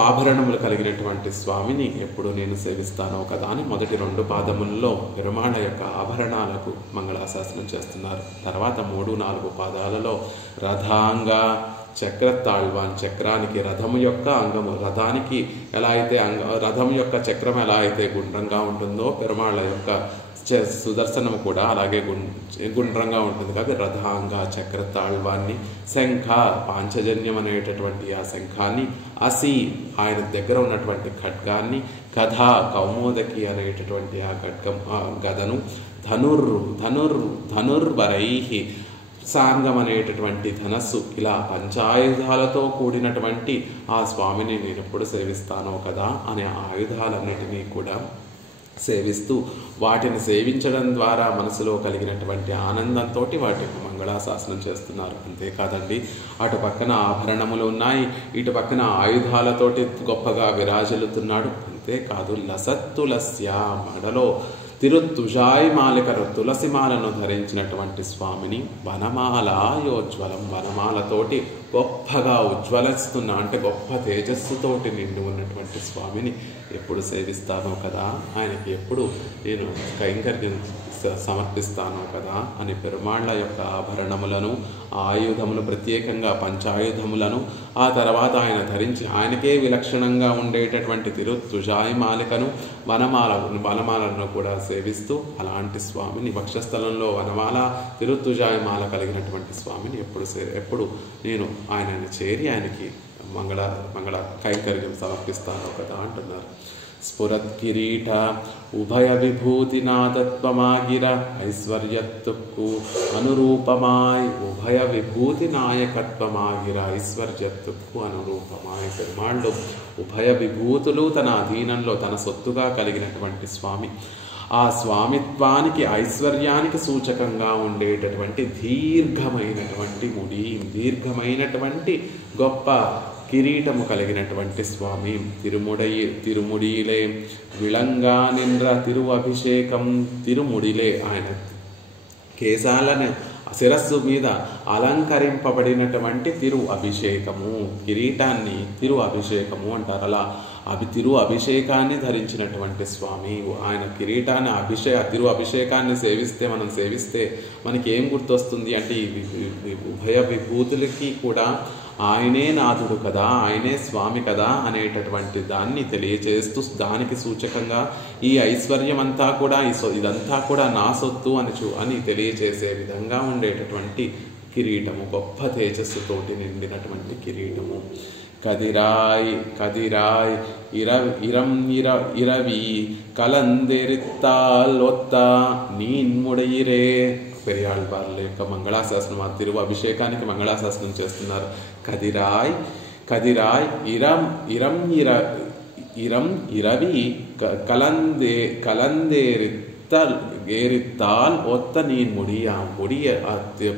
ఆభరణములు కలిగినటువంటి స్వామిని ఎప్పుడు నేను సేవిస్తానో కదా అని మొదటి 2 పాదములలో పెరుమాళ యొక్క ఆభరణాలకు మంగళాశాసనం చేస్తున్నారు. తర్వాత 3-4 పాదాలలో రథాంగ చక్రతాళ్వాన్, చక్రానికి రథము యొక్క అంగము, రథానికి ఎలా అయితే రథం యొక్క చక్రం ఎలా అయితే గుండ్రంగా ఉంటుందో పెరుమాళ యొక్క సుదర్శనము కూడా అలాగే గుండ్రంగా ఉంటుంది కాబట్టి రథాంగ చక్రతాళ్వాన్ని, శంఖ పాంచజన్యం అనేటటువంటి ఆ శంఖాన్ని, అసి ఆయన దగ్గర ఉన్నటువంటి ఖడ్గాన్ని, కథ కౌమోదకి అనేటటువంటి ఆ గదను, ధనుర్వరై సాంగం అనేటటువంటి ధనస్సు, ఇలా పంచాయుధాలతో కూడినటువంటి ఆ స్వామిని నేను ఎప్పుడు సేవిస్తానో కదా అనే ఆయుధాలన్నిటినీ కూడా సేవిస్తూ వాటిని సేవించడం ద్వారా మనసులో కలిగినటువంటి ఆనందంతో వాటికి మంగళాశాసనం చేస్తున్నారు. అంతేకాదండి, అటు పక్కన ఆభరణములు ఉన్నాయి, ఇటు పక్కన ఆయుధాలతోటి గొప్పగా విరాజిల్లుతున్నాడు. అంతేకాదు లసత్తులస్య మెడలో తిరుతుజాయిమాలికరు తులసిమాలను ధరించినటువంటి స్వామిని, వనమాలయోజ్వలం వనమాలతోటి గొప్పగా ఉజ్వలిస్తున్న అంటే గొప్ప తేజస్సుతోటి నిండి ఉన్నటువంటి స్వామిని ఎప్పుడు సేవిస్తానో కదా, ఆయనకి ఎప్పుడు నేను కైంకర్యం సమర్పిస్తానో కదా అని పెరుమాళ్ళ యొక్క ఆభరణములను, ఆయుధములు ప్రత్యేకంగా పంచాయుధములను, ఆ తర్వాత ఆయన ధరించి ఆయనకే విలక్షణంగా ఉండేటటువంటి తిరుతుజాయిమాలికను వనమాలను కూడా సేవిస్తూ అలాంటి స్వామిని వక్షస్థలంలో వనమాల తిరుతుజాయిమాల కలిగినటువంటి స్వామిని ఎప్పుడు నేను ఆయనని చేరి ఆయనకి మంగళ కైంకర్యం సమర్పిస్తానో కదా అంటున్నారు. స్ఫురత్ కిరీట ఉభయ విభూతి నాదత్వమాగిర ఐశ్వర్యత్తుకు అనురూపమాయ్, ఉభయ విభూతి నాయకత్వమాగిర ఐశ్వర్యత్తుకు అనురూపమాయ్. పెరుమాళ్ళు ఉభయ విభూతులు తన అధీనంలో తన సొత్తుగా కలిగినటువంటి స్వామి. ఆ స్వామిత్వానికి ఐశ్వర్యానికి సూచకంగా ఉండేటటువంటి దీర్ఘమైనటువంటి ముడి, దీర్ఘమైనటువంటి గొప్ప కిరీటము కలిగినటువంటి స్వామి. తిరుముడిలే విళంగా నింద్ర అభిషేకం, తిరుముడిలే ఆయన కేశాలను శిరస్సు మీద అలంకరింపబడినటువంటి అభిషేకము, కిరీటాన్ని అభిషేకము అంటారు. అలా అభిషేకాన్ని ధరించినటువంటి స్వామి. ఆయన కిరీటాన్ని అభిషేకాన్ని మనం సేవిస్తే మనకి ఏం గుర్తొస్తుంది అంటే ఉభయ విభూతులకి కూడా ఆయనే నాథుడు కదా, ఆయనే స్వామి కదా అనేటటువంటి దాన్ని తెలియచేస్తూ దానికి సూచకంగా ఈ ఐశ్వర్యం అంతా కూడా ఇదంతా కూడా నా సొత్తు అని తెలియచేసే విధంగా ఉండేటటువంటి కిరీటము, గొప్ప తేజస్సుతోటి నిండినటువంటి కిరీటము. கதிராய் இரவி கலந்தெரித்தால் ஒத்தா நீன்முடையிరే. పెరియాళ్వార్ల యొక్క మంగళాశాసనం, ఆ అభిషేకానికి మంగళాశాసనం చేస్తున్నారు. కదిరాయ్ ఇరం ఇరవి కలందేరిత్తాల్ ఒత్త నీన్ ముడి. ఆ ముడి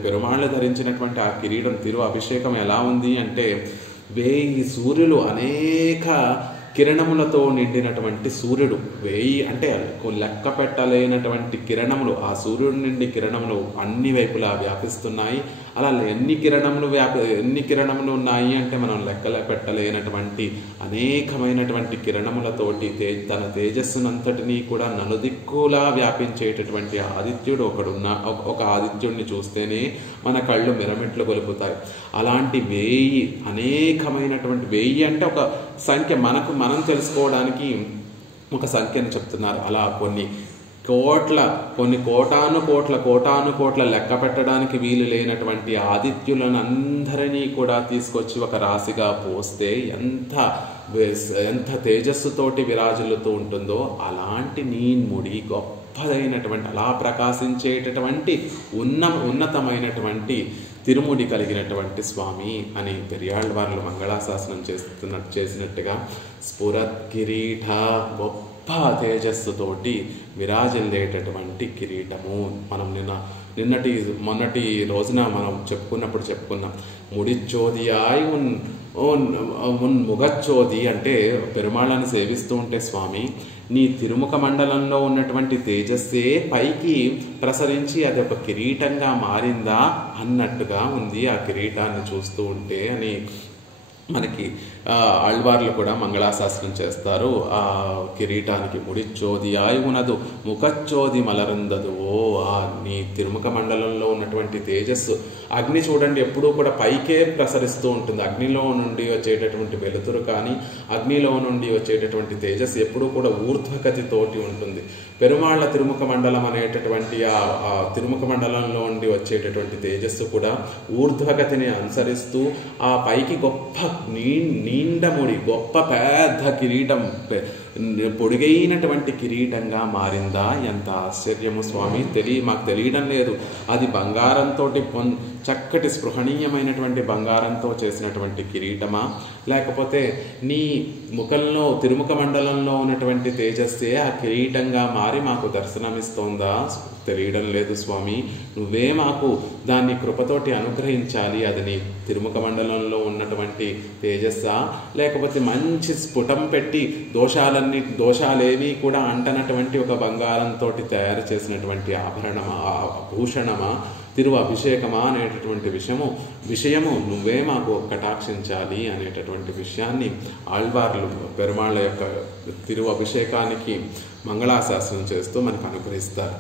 పెరుమాళ్ళు ధరించినటువంటి ఆ కిరీటం అభిషేకం ఎలా ఉంది అంటే 1000 సూర్యులు అనేక కిరణములతో నిండినటువంటి సూర్యుడు. 1000 అంటే లెక్క పెట్టలేనటువంటి కిరణములు, ఆ సూర్యుడి నుండి కిరణములు అన్ని వైపులా వ్యాపిస్తున్నాయి. అలా ఎన్ని కిరణములు ఉన్నాయి అంటే మనం లెక్కల పెట్టలేనటువంటి అనేకమైనటువంటి కిరణములతోటి తన తేజస్సునంతటినీ కూడా నలుదిక్కులా వ్యాపించేటటువంటి ఆదిత్యుడు ఒక ఆదిత్యుడిని చూస్తేనే మన కళ్ళు మిరమిట్లు గొలుపుతాయి. అలాంటి 1000 అనేకమైనటువంటి 1000 అంటే ఒక సంఖ్య, మనం తెలుసుకోవడానికి ఒక సంఖ్యను చెప్తున్నారు. అలా కొన్ని కోటాను కోట్ల లెక్క పెట్టడానికి వీలు లేనటువంటి ఆదిత్యులను అందరినీ కూడా తీసుకొచ్చి ఒక రాశిగా పోస్తే ఎంత తేజస్సుతోటి విరాజిల్లుతూ ఉంటుందో అలాంటి నీన్ముడి గొప్పదైనటువంటి అలా ప్రకాశించేటటువంటి ఉన్నతమైనటువంటి తిరుముడి కలిగినటువంటి స్వామి అని పెరియాళ్వార్లు మంగళాశాసనం చేసినట్టుగా స్ఫురత్ కిరీట గొప్ప తేజస్సుతోటి విరాజిల్లేటటువంటి కిరీటము. మనం మొన్నటి రోజున మనం చెప్పుకున్నాం. ముడిచ్చోదియాయి ఉన్ ముగచ్చోది అంటే పెరుమాళ్ళని సేవిస్తూ ఉంటే స్వామి నీ తిరుముఖ మండలంలో ఉన్నటువంటి తేజస్సే పైకి ప్రసరించి అది ఒక కిరీటంగా మారిందా అన్నట్టుగా ఉంది ఆ కిరీటాన్ని చూస్తూ ఉంటే అని మనకి ఆళ్వార్లు కూడా మంగళాశాసనం చేస్తారు. ఆ కిరీటానికి ముడిచ్చోది ఆయునదు ముఖచ్చోది మలరందదు. ఆ నీ తిరుముఖ మండలంలో ఉన్నటువంటి తేజస్సు అగ్ని చూడండి ఎప్పుడూ కూడా పైకే ప్రసరిస్తూ ఉంటుంది. అగ్నిలో నుండి వచ్చేటటువంటి వెలుతురు కానీ అగ్నిలో నుండి వచ్చేటటువంటి తేజస్సు ఎప్పుడూ కూడా ఊర్ధ్వగతితోటి ఉంటుంది. పెరుమాళ్ళ తిరుముఖ మండలం అనేటటువంటి ఆ తిరుముఖ మండలంలో నుండి వచ్చేటటువంటి తేజస్సు కూడా ఊర్ధ్వగతిని అనుసరిస్తూ ఆ పైకి గొప్ప నిండముడి గొప్ప పెద్ద కిరీటం పొడిగైనటువంటి కిరీటంగా మారిందా? ఎంత ఆశ్చర్యము స్వామి! మాకు తెలియడం లేదు. అది బంగారంతో చక్కటి స్పృహణీయమైనటువంటి బంగారంతో చేసినటువంటి కిరీటమా, లేకపోతే నీ ముఖంలో తిరుముఖ మండలంలో ఉన్నటువంటి తేజస్సే ఆ కిరీటంగా మారి మాకు దర్శనమిస్తోందా? తెలియడం లేదు స్వామి. నువ్వే మాకు దాన్ని కృపతోటి అనుగ్రహించాలి. అది నీ తిరుముఖ మండలంలో ఉన్నటువంటి తేజస్సా, లేకపోతే మంచి స్ఫుటం పెట్టి దోషాలేవి కూడా అంటనటువంటి ఒక బంగారంతో తయారు చేసినటువంటి ఆభరణమా, భూషణమా, తిరు అభిషేకమా అనేటటువంటి విషయము నువ్వే మాకు కటాక్షించాలి అనేటటువంటి విషయాన్ని ఆళ్వార్లు పెరుమాళ్ళ యొక్క తిరు అభిషేకానికి మంగళాశాసనం చేస్తూ మనకు అనుగ్రహిస్తారు.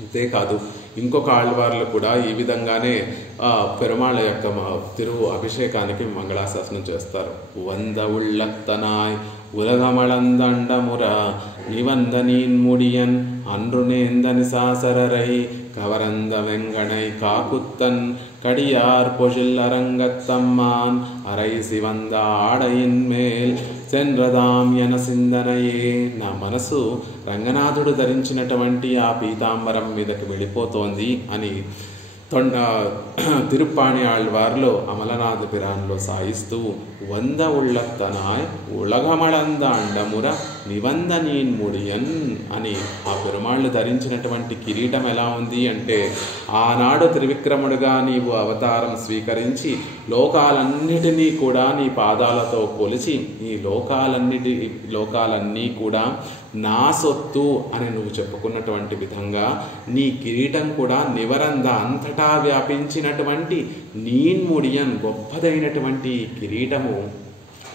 అంతేకాదు ఇంకొక ఆళ్వార్లు కూడా ఈ విధంగానే పెరుమాళ్ళ యొక్క తిరు అభిషేకానికి మంగళాశాసనం చేస్తారు. వంద ఉళ్ళత్తనాయ్ ఉలగమళందండముర నివంద నీన్ముడియన్ அன்றுநேந்தனி சாசரரை கவரந்த வெங்கனை காக்குத்தன் கடியார் பொழில் அரங்கத்தம்மான் அரை சிவந்த ஆடையின் மேல் சென்றదాం ఎన సిందనయే. నా మనసు రంగనాథుడు ధరించినటువంటి ఆ పీతాంబరం మీదకి వెళ్ళిపోతోంది అని తిరుప్పాణి ఆళ్వార్లో అమలనాథ పిరాన్లో సాయిస్తూ వంద ఉళ్ళత్తనాయ్ ఉలగమళంద అండముర నివంద నీన్ముడియన్ అని ఆ పెరుమాళ్ళు ధరించినటువంటి కిరీటం ఎలా ఉంది అంటే, ఆనాడు త్రివిక్రముడుగా నీవు అవతారం స్వీకరించి లోకాలన్నిటినీ కూడా నీ పాదాలతో కొలిచి ఈ లోకాలన్నీ కూడా నా సొత్తు అని నువ్వు చెప్పుకున్నటువంటి విధంగా నీ కిరీటం కూడా నివరంద అంతటా వ్యాపించినటువంటి నీన్ముడియన్ గొప్పదైనటువంటి కిరీటము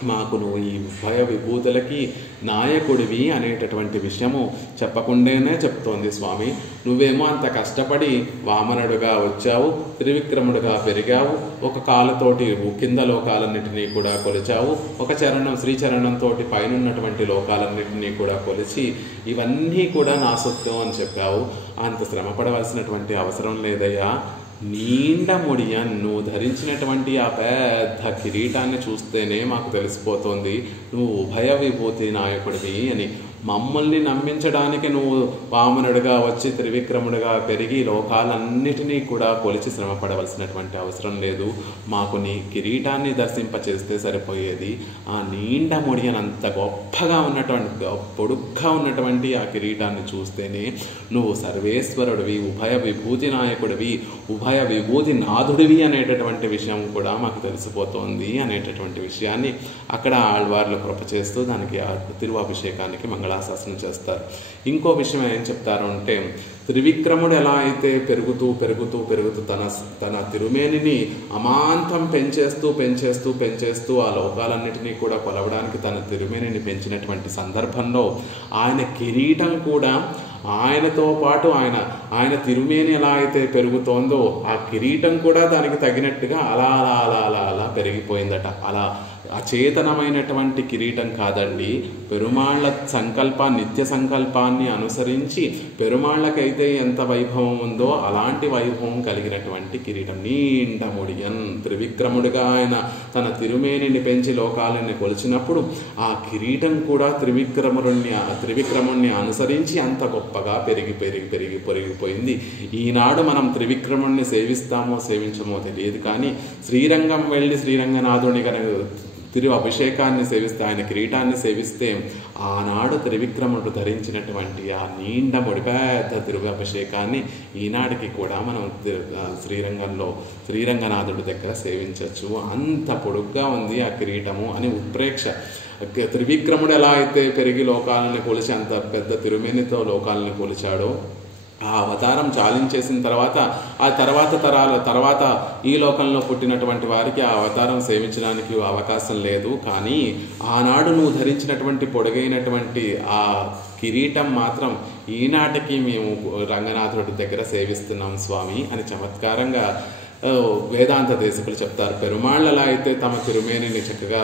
మాకు నువ్వు ఈ భయ విభూతులకి నాయకుడివి అనేటటువంటి విషయము చెప్పకుండానే చెప్తోంది స్వామి. నువ్వేమో అంత కష్టపడి వామనుడుగా వచ్చావు, త్రివిక్రముడుగా పెరిగావు, ఒక కాలుతోటి కింద లోకాలన్నిటినీ కూడా కొలిచావు, ఒక చరణం శ్రీచరణంతో పైనున్నటువంటి లోకాలన్నిటినీ కూడా కొలిచి ఇవన్నీ కూడా నా సొత్తు అని చెప్పావు. అంత శ్రమపడవలసినటువంటి అవసరం లేదయ్యా. నీండముడియన్ నువ్వు ధరించినటువంటి ఆ పెద్ద కిరీటాన్ని చూస్తేనే మాకు తెలిసిపోతుంది నువ్వు ఉభయ విభూతి నాయకుడివి అని. మమ్మల్ని నమ్మించడానికి నువ్వు వామనుడిగా వచ్చి త్రివిక్రముడిగా పెరిగి లోకాలన్నిటినీ కూడా కొలిచి శ్రమపడవలసినటువంటి అవసరం లేదు. మాకు నీ కిరీటాన్ని దర్శింపచేస్తే సరిపోయేది. ఆ నీండముడియన్ అంత గొప్పగా ఉన్నటువంటి పొడుగ్గా ఉన్నటువంటి ఆ కిరీటాన్ని చూస్తేనే నువ్వు సర్వేశ్వరుడివి, ఉభయ విభూతి నాయకుడివి, ఉభయ విభూతి నాథుడివి అనేటటువంటి విషయం కూడా మాకు తెలిసిపోతోంది అనేటటువంటి విషయాన్ని అక్కడ ఆళ్వార్లు కృప చేస్తూ దానికి తిరువాభిషేకానికి మంగళాశాసనం చేస్తారు. ఇంకో విషయం ఏం చెప్తారు అంటే, త్రివిక్రముడు ఎలా అయితే పెరుగుతూ తన తిరుమేనిని అమాంతం పెంచేస్తూ ఆ లోకాలన్నిటినీ కూడా కొలవడానికి తన తిరుమేనిని పెంచినటువంటి సందర్భంలో ఆయన కిరీటం కూడా ఆయనతో పాటు ఆయన తిరుమేని ఎలా అయితే పెరుగుతోందో ఆ కిరీటం కూడా దానికి తగినట్టుగా అలా పెరిగిపోయిందట. అలా అచేతనమైనటువంటి కిరీటం కాదండి, పెరుమాళ్ళ నిత్య సంకల్పాన్ని అనుసరించి పెరుమాళ్ళకైతే ఎంత వైభవం ఉందో అలాంటి వైభవం కలిగినటువంటి కిరీటం. నీండముడియన్ త్రివిక్రముడిగా ఆయన తన తిరుమేనిని పెంచి లోకాలని కొలిచినప్పుడు ఆ కిరీటం కూడా త్రివిక్రముణ్ణి అనుసరించి అంత గొప్పగా పెరిగిపోయింది. ఈనాడు మనం త్రివిక్రముణ్ణి సేవిస్తామో సేవించమో తెలియదు, కానీ శ్రీరంగం వెళ్ళి శ్రీరంగనాథుని కనుక అభిషేకాన్ని సేవిస్తే, ఆయన కిరీటాన్ని సేవిస్తే ఆనాడు త్రివిక్రముడు ధరించినటువంటి ఆ నీండముడి పెద్ద అభిషేకాన్ని ఈనాటికి కూడా మనం శ్రీరంగనాథుడి దగ్గర సేవించవచ్చు. అంత పొడుగ్గా ఉంది ఆ కిరీటము అని ఉత్ప్రేక్ష. త్రివిక్రముడు ఎలా అయితే పెరిగి లోకాలను కొలిచి అంత పెద్ద తిరుమేనితో లోకాలను కొలిచాడో, ఆ అవతారం చాలించేసిన తర్వాత ఆ తర్వాత ఈ లోకంలో పుట్టినటువంటి వారికి ఆ అవతారం సేవించడానికి అవకాశం లేదు. కానీ ఆనాడు నువ్వు ధరించినటువంటి పొడుగైనటువంటి ఆ కిరీటం మాత్రం ఈనాటికి మేము రంగనాథుడి దగ్గర సేవిస్తున్నాం స్వామి అని చమత్కారంగా వేదాంత దేశకులు చెప్తారు. పెరుమాళ్ళు ఎలా అయితే తమ తిరుమేనిని చక్కగా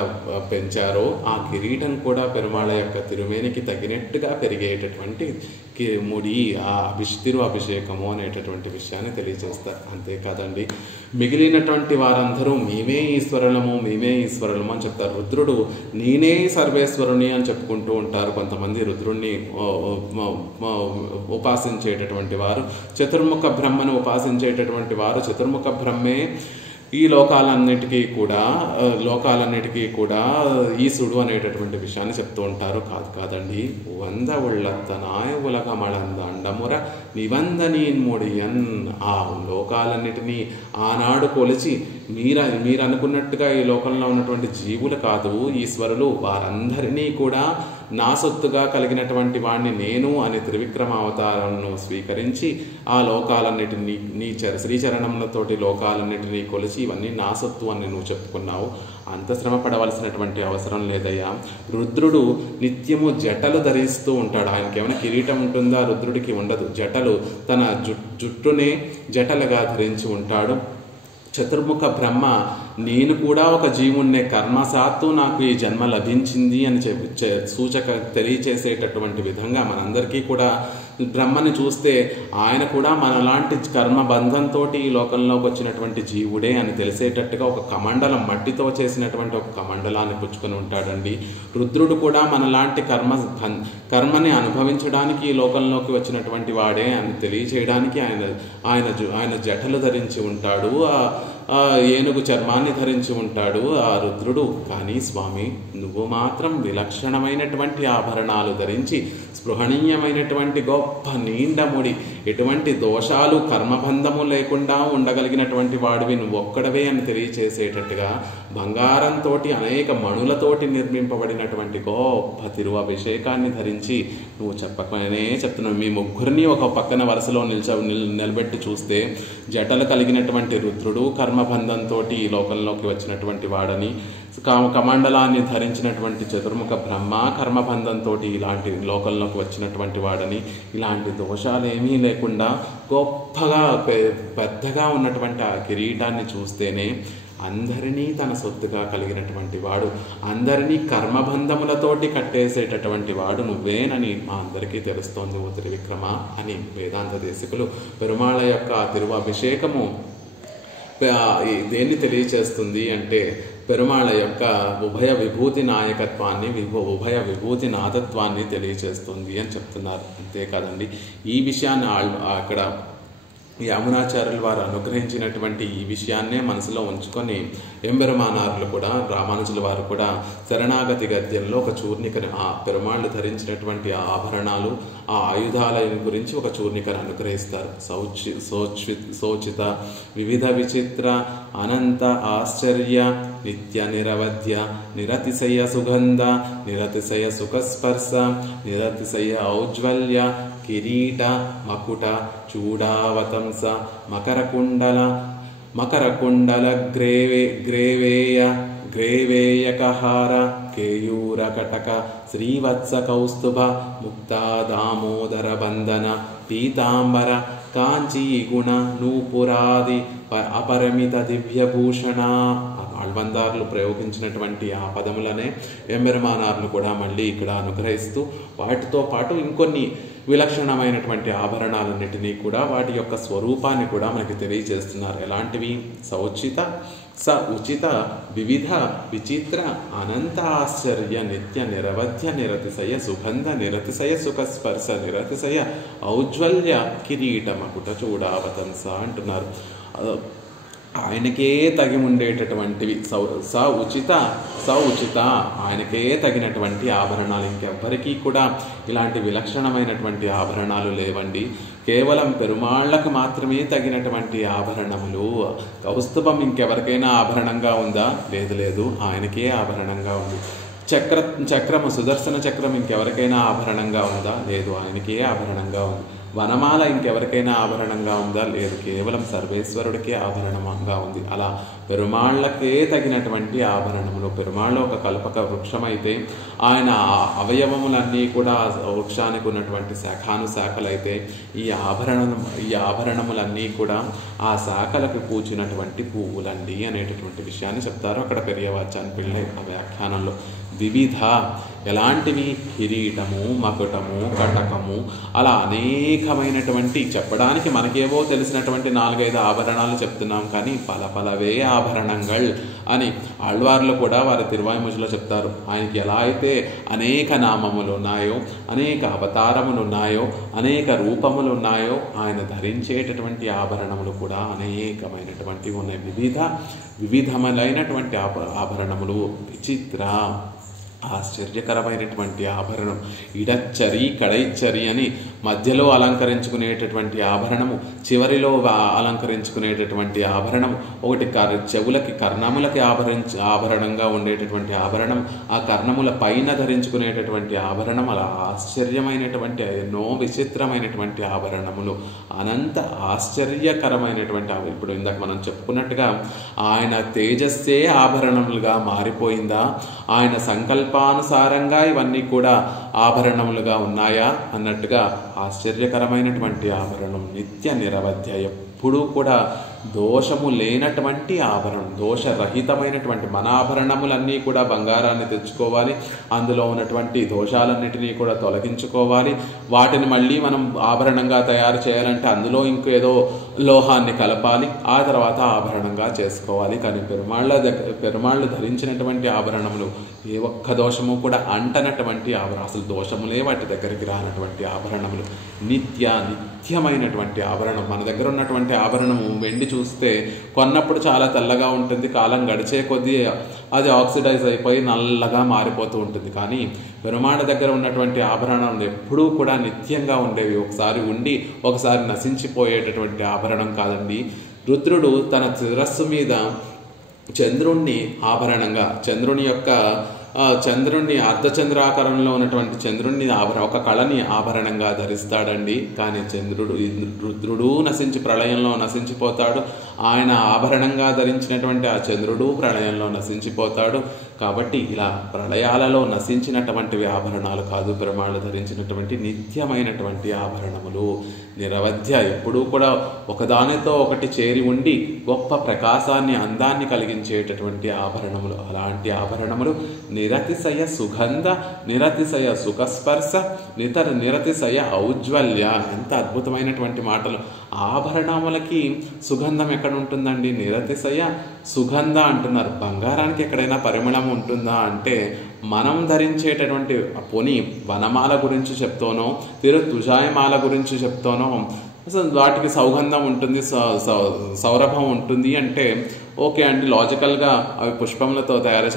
పెంచారో, ఆ కిరీటం కూడా పెరుమాళ్ళ యొక్క తిరుమేనికి తగినట్టుగా పెరిగేటటువంటి ముడి ఆ అభిషేకము అనేటటువంటి విషయాన్ని తెలియజేస్తారు. అంతేకాదండి, మిగిలినటువంటి వారందరూ మేమే ఈశ్వరులము అని చెప్తారు. రుద్రుడు నేనే సర్వేశ్వరుని అని చెప్పుకుంటూ ఉంటారు. కొంతమంది రుద్రుణ్ణి ఉపాసించేటటువంటి వారు, చతుర్ముఖ బ్రహ్మను ఉపాసించేటటువంటి వారు చతుర్ముఖ బ్రహ్మే ఈ లోకాలన్నిటికీ కూడా ఈశుడు అనేటటువంటి విషయాన్ని చెప్తూ ఉంటారు. కాదండి, వంద ఉళ్ళత్తనాయ ఉలగమళంద అండముర నివందనీన్ముడియన్. ఆ లోకాలన్నిటినీ ఆనాడు కొలిచి మీరు అనుకున్నట్టుగా ఈ లోకంలో ఉన్నటువంటి జీవులు కాదు ఈశ్వరులు, వారందరినీ కూడా నా సొత్తుగా కలిగినటువంటి వాణ్ణి నేను అని త్రివిక్రమ అవతారాలను స్వీకరించి ఆ లోకాలన్నిటినీ శ్రీచరణములతోటి లోకాలన్నిటినీ కొలిచి ఇవన్నీ నా సొత్తు అని నువ్వు చెప్పుకున్నావు. అంత శ్రమ పడవలసినటువంటి అవసరం లేదయ్యా. రుద్రుడు నిత్యము జటలు ధరిస్తూ ఉంటాడు. ఆయనకి ఏమైనా కిరీటం ఉంటుందా? రుద్రుడికి ఉండదు. జటలు తన జుట్టునే జటలుగా ధరించి ఉంటాడు. చతుర్ముఖ బ్రహ్మ నేను కూడా ఒక జీవుణ్ణే, కర్మసాత్తు నాకు ఈ జన్మ లభించింది అని సూచక తెలియచేసేటటువంటి విధంగా మనందరికీ కూడా బ్రహ్మని చూస్తే ఆయన కూడా మనలాంటి కర్మబంధంతో ఈ లోకంలోకి వచ్చినటువంటి జీవుడే అని తెలిసేటట్టుగా ఒక కమండలం, మట్టితో చేసినటువంటి ఒక కమండలాన్ని పుచ్చుకొని ఉంటాడండి. రుద్రుడు కూడా మనలాంటి కర్మని అనుభవించడానికి ఈ లోకంలోకి వచ్చినటువంటి వాడే అని తెలియచేయడానికి ఆయన జటలు ధరించి ఉంటాడు, ఏనుగు చర్మాన్ని ధరించి ఉంటాడు ఆ రుద్రుడు. కానీ స్వామి, నువ్వు మాత్రం విలక్షణమైనటువంటి ఆభరణాలు ధరించి స్పృహణీయమైనటువంటి గొప్ప నీండముడి, ఎటువంటి దోషాలు కర్మబంధము లేకుండా ఉండగలిగినటువంటి వాడివి నువ్వు ఒక్కడవే అని తెలియచేసేటట్టుగా బంగారంతో అనేక మణులతోటి నిర్మింపబడినటువంటి గొప్ప అభిషేకాన్ని ధరించి నువ్వు చెప్పకనే చెప్తున్నావు. మీ ముగ్గురిని ఒక పక్కన వరుసలో నిలబెట్టి చూస్తే జటలు కలిగినటువంటి రుద్రుడు కర్మబంధంతో ఈ లోకంలోకి వచ్చినటువంటి వాడని, కమండలాన్ని ధరించినటువంటి చతుర్ముఖ బ్రహ్మ కర్మబంధంతో ఇలాంటి లోకంలోకి వచ్చినటువంటి వాడని, ఇలాంటి దోషాలు ఏమీ లేకుండా గొప్పగా పెద్దగా ఉన్నటువంటి ఆ కిరీటాన్ని చూస్తేనే అందరినీ తన సొత్తుగా కలిగినటువంటి వాడు, అందరినీ కర్మబంధములతోటి కట్టేసేటటువంటి వాడు నువ్వేనని మా అందరికీ తెలుస్తోంది ఓ త్రివిక్రమ అని వేదాంత దేశికులు పెరుమాళ యొక్క తిరువభిషేకము దేన్ని తెలియచేస్తుంది అంటే పెరుమాళ యొక్క ఉభయ విభూతి నాయకత్వాన్ని, ఉభయ విభూతి నాథత్వాన్ని తెలియచేస్తుంది అని చెప్తున్నారు. అంతేకాదండి, ఈ విషయాన్ని అక్కడ యామునాచార్యులు వారు అనుగ్రహించినటువంటి ఈ విషయాన్నే మనసులో ఉంచుకొని ఎంబెరుమానారులు కూడా, రామానుజుల వారు కూడా శరణాగతి గద్యంలో ఒక చూర్ణికని, ఆ పెరుమాళ్ళు ధరించినటువంటి ఆ ఆభరణాలు, ఆ ఆయుధాల గురించి ఒక చూర్ణికను అనుగ్రహిస్తారు. సోచిత వివిధ విచిత్ర అనంత ఆశ్చర్య నిత్య నిరవధ్య నిరతిశయ సుగంధ నిరతిశయ సుఖస్పర్శ నిరతిశయ ఔజ్వల్య కిరీట మకుట చూడావతంస మకరకుండల గ్రేవేయకహార కేయూరకటక శ్రీవత్స కౌస్తుభ ముక్తా దామోదర బంధన పీతాంబర కాంచీగుణ నూపురాది అపరిమిత దివ్యభూషణ. ఆళ్వందారులు ప్రయోగించినటువంటి ఆ పదములనే ఎంబెరుమానార్లు కూడా మళ్ళీ ఇక్కడ అనుగ్రహిస్తూ వాటితో పాటు ఇంకొన్ని విలక్షణమైనటువంటి ఆభరణాలన్నిటినీ కూడా వాటి యొక్క స్వరూపాన్ని కూడా మనకి తెలియజేస్తున్నారు. ఎలాంటివి? ఉచిత వివిధ విచిత్ర అనంత ఆశ్చర్య నిత్య నిరవధ్య నిరతిశయ సుగంధ నిరతిశయ సుఖస్పర్శ నిరతిశయ ఔజ్వల్య కిరీట మకుట చూడావతంస అంటున్నారు. ఆయనకే తగి ఉండేటటువంటివి స ఉచిత ఆయనకే తగినటువంటి ఆభరణాలు. ఇంకెవ్వరికీ కూడా ఇలాంటి విలక్షణమైనటువంటి ఆభరణాలు లేవండి. కేవలం పెరుమాళ్ళకు మాత్రమే తగినటువంటి ఆభరణములు. కౌస్తుభం ఇంకెవరికైనా ఆభరణంగా ఉందా? లేదు, ఆయనకే ఆభరణంగా ఉంది. చక్రము సుదర్శన చక్రం ఇంకెవరికైనా ఆభరణంగా ఉందా? లేదు, ఆయనకే ఆభరణంగా ఉంది. వనమాల ఇంకెవరికైనా ఆభరణంగా ఉందా? లేదు, కేవలం సర్వేశ్వరుడికే ఆభరణంగా ఉంది. అలా పెరుమాళ్ళకే తగినటువంటి ఆభరణములు. పెరుమాళ్ళు ఒక కల్పక వృక్షం అయితే ఆయన అవయవములన్నీ కూడా వృక్షానికి ఉన్నటువంటి శాఖానుశాఖలైతే ఈ ఆభరణములన్నీ కూడా ఆ శాఖలకు పూచినటువంటి పువ్వులండి అనేటటువంటి విషయాన్ని చెప్తారు అక్కడ పెరియవాచాన్ పిళ్ళై ఆ వ్యాఖ్యానంలో. వివిధ ఎలాంటివి? కిరీటము, మకుటము, కటకము, అలా అనేకమైనటువంటి, చెప్పడానికి మనకేవో తెలిసినటువంటి 4-5 ఆభరణాలు చెప్తున్నాం కానీ పలపలవే ఆభరణంగల్ అని ఆళ్వార్లు కూడా వారి తిరువాయిముజిలో చెప్తారు. ఆయనకి ఎలా అయితే అనేక నామములు ఉన్నాయో, అనేక అవతారములు ఉన్నాయో, అనేక రూపములు ఉన్నాయో, ఆయన ధరించేటటువంటి ఆభరణములు కూడా అనేకమైనటువంటివి ఉన్నాయి. వివిధములైనటువంటి ఆభరణములు. విచిత్ర ఆశ్చర్యకరమైనటువంటి ఆభరణం. ఇడచ్చరి కడైచ్చరి అని మధ్యలో అలంకరించుకునేటటువంటి ఆభరణము, చివరిలో అలంకరించుకునేటటువంటి ఆభరణం, ఒకటి చెవులకి కర్ణములకి ఆభరణంగా ఉండేటటువంటి ఆభరణం, ఆ కర్ణముల పైన ధరించుకునేటటువంటి ఆభరణం. అలా ఆశ్చర్యమైనటువంటి ఎన్నో విచిత్రమైనటువంటి ఆభరణములు, అనంత ఆశ్చర్యకరమైనటువంటి. ఇప్పుడు ఇందాక మనం చెప్పుకున్నట్టుగా ఆయన తేజస్సే ఆభరణములుగా మారిపోయిందా? ఆయన సంకల్పానుసారంగా ఇవన్నీ కూడా ఆభరణములుగా ఉన్నాయా అన్నట్టుగా ఆశ్చర్యకరమైనటువంటి ఆభరణం. నిత్య నిరవధ్య, ఎప్పుడూ కూడా దోషము లేనటువంటి ఆభరణం, దోషరహితమైనటువంటి. మన ఆభరణములన్నీ కూడా బంగారాన్ని తెచ్చుకోవాలి, అందులో ఉన్నటువంటి దోషాలన్నిటినీ కూడా తొలగించుకోవాలి. వాటిని మళ్ళీ మనం ఆభరణంగా తయారు చేయాలంటే అందులో ఇంకేదో లోహాన్ని కలపాలి, ఆ తర్వాత ఆభరణంగా చేసుకోవాలి. కానీ పెరుమాళ్ళు ధరించినటువంటి ఆభరణములు ఏ ఒక్క దోషము కూడా అంటనటువంటి ఆభరణం, అసలు దోషములే వాటి దగ్గరికి రానటువంటి ఆభరణములు. నిత్యమైనటువంటి ఆభరణం. మన దగ్గర ఉన్నటువంటి ఆభరణము వెండి చూస్తే కొన్నప్పుడు చాలా తెల్లగా ఉంటుంది, కాలం గడిచే కొద్దీ అది ఆక్సిడైజ్ అయిపోయి నల్లగా మారిపోతూ ఉంటుంది. కానీ పెరుమాళ్ళ దగ్గర ఉన్నటువంటి ఆభరణాలు ఎప్పుడూ కూడా నిత్యంగా ఉండేవి. ఒకసారి ఉండి ఒకసారి నశించిపోయేటటువంటి ఆభరణం కాదండి. రుద్రుడు తన శిరస్సు మీద చంద్రుణ్ణి ఆభరణంగా, చంద్రుణ్ణి అర్ధచంద్రాకారంలో ఉన్నటువంటి చంద్రుణ్ణి ఒక కళని ఆభరణంగా ధరిస్తాడండి. కానీ రుద్రుడు ప్రళయంలో నశించిపోతాడు. ఆయన ఆభరణంగా ధరించినటువంటి ఆ చంద్రుడు ప్రళయంలో నశించిపోతాడు. కాబట్టి ఇలా ప్రళయాలలో నశించినటువంటివి ఆభరణాలు కాదు, పెరుమాళ్ళు ధరించినటువంటి నిత్యమైనటువంటి ఆభరణములు. నిరవధ్య, ఎప్పుడూ కూడా ఒకదానితో ఒకటి చేరి ఉండి గొప్ప ప్రకాశాన్ని, అందాన్ని కలిగించేటటువంటి ఆభరణములు. అలాంటి ఆభరణములు నిరతిశయ సుగంధ, నిరతిశయ సుఖస్పర్శ, నిరతిశయ ఔజ్వల్య. ఎంత అద్భుతమైనటువంటి మాటలు! ఆభరణములకి సుగంధం ఎక్కడ ఉంటుందండి? నిరతిశయ సుగంధ అంటున్నారు. బంగారానికి ఎక్కడైనా పరిమళం ఉంటుందా అంటే, మనం ధరించేటటువంటి పొని వనమాల గురించి చెప్తానో, తుజాయమాల గురించి చెప్తానో, అసలు వాటికి సౌగంధం ఉంటుంది, సౌరభం ఉంటుంది అంటే ఓకే అండి, లాజికల్గా అవి పుష్పములతో తయారు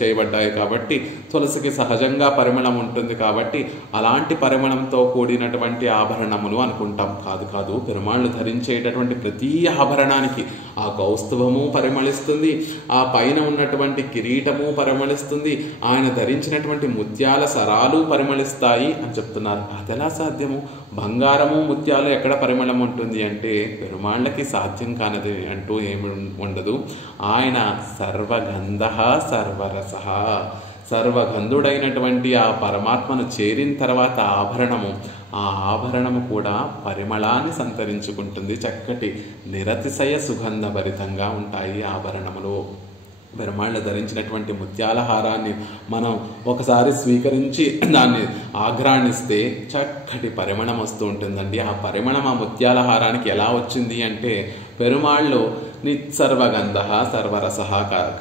చేయబడ్డాయి కాబట్టి తులసికి సహజంగా పరిమళం ఉంటుంది కాబట్టి అలాంటి పరిమళంతో కూడినటువంటి ఆభరణములు అనుకుంటాం. కాదు, పెరుమాళ్ళు ధరించేటటువంటి ప్రతి ఆభరణానికి ఆ కౌస్తుభము పరిమళిస్తుంది, ఆ పైన ఉన్నటువంటి కిరీటము పరిమళిస్తుంది, ఆయన ధరించినటువంటి ముత్యాల సరాలు పరిమళిస్తాయి అని చెప్తున్నారు. అదెలా సాధ్యము? బంగారము ముత్యాలు ఎక్కడ పరిమళం ఉంటుంది అంటే పెరుమాళ్ళకి సాధ్యం కానిది అంటూ ఏమి ఉండదు. ఆయన సర్వగంధ సర్వరస, సర్వగంధుడైనటువంటి ఆ పరమాత్మను చేరిన తర్వాత ఆ ఆభరణము కూడా పరిమళాన్ని సంతరించుకుంటుంది. చక్కటి నిరతిశయ సుగంధభరితంగా ఉంటాయి ఆభరణములు. పెరుమాళ్ళు ధరించినటువంటి ముత్యాల హారాన్ని మనం ఒకసారి స్వీకరించి దాన్ని ఆఘ్రాణిస్తే చక్కటి పరిమళం వస్తూ ఉంటుందండి. ఆ పరిమళం ఆ ముత్యాల హారానికి ఎలా వచ్చింది అంటే పెరుమాళ్ళు నిత్సర్వగంధ సర్వరస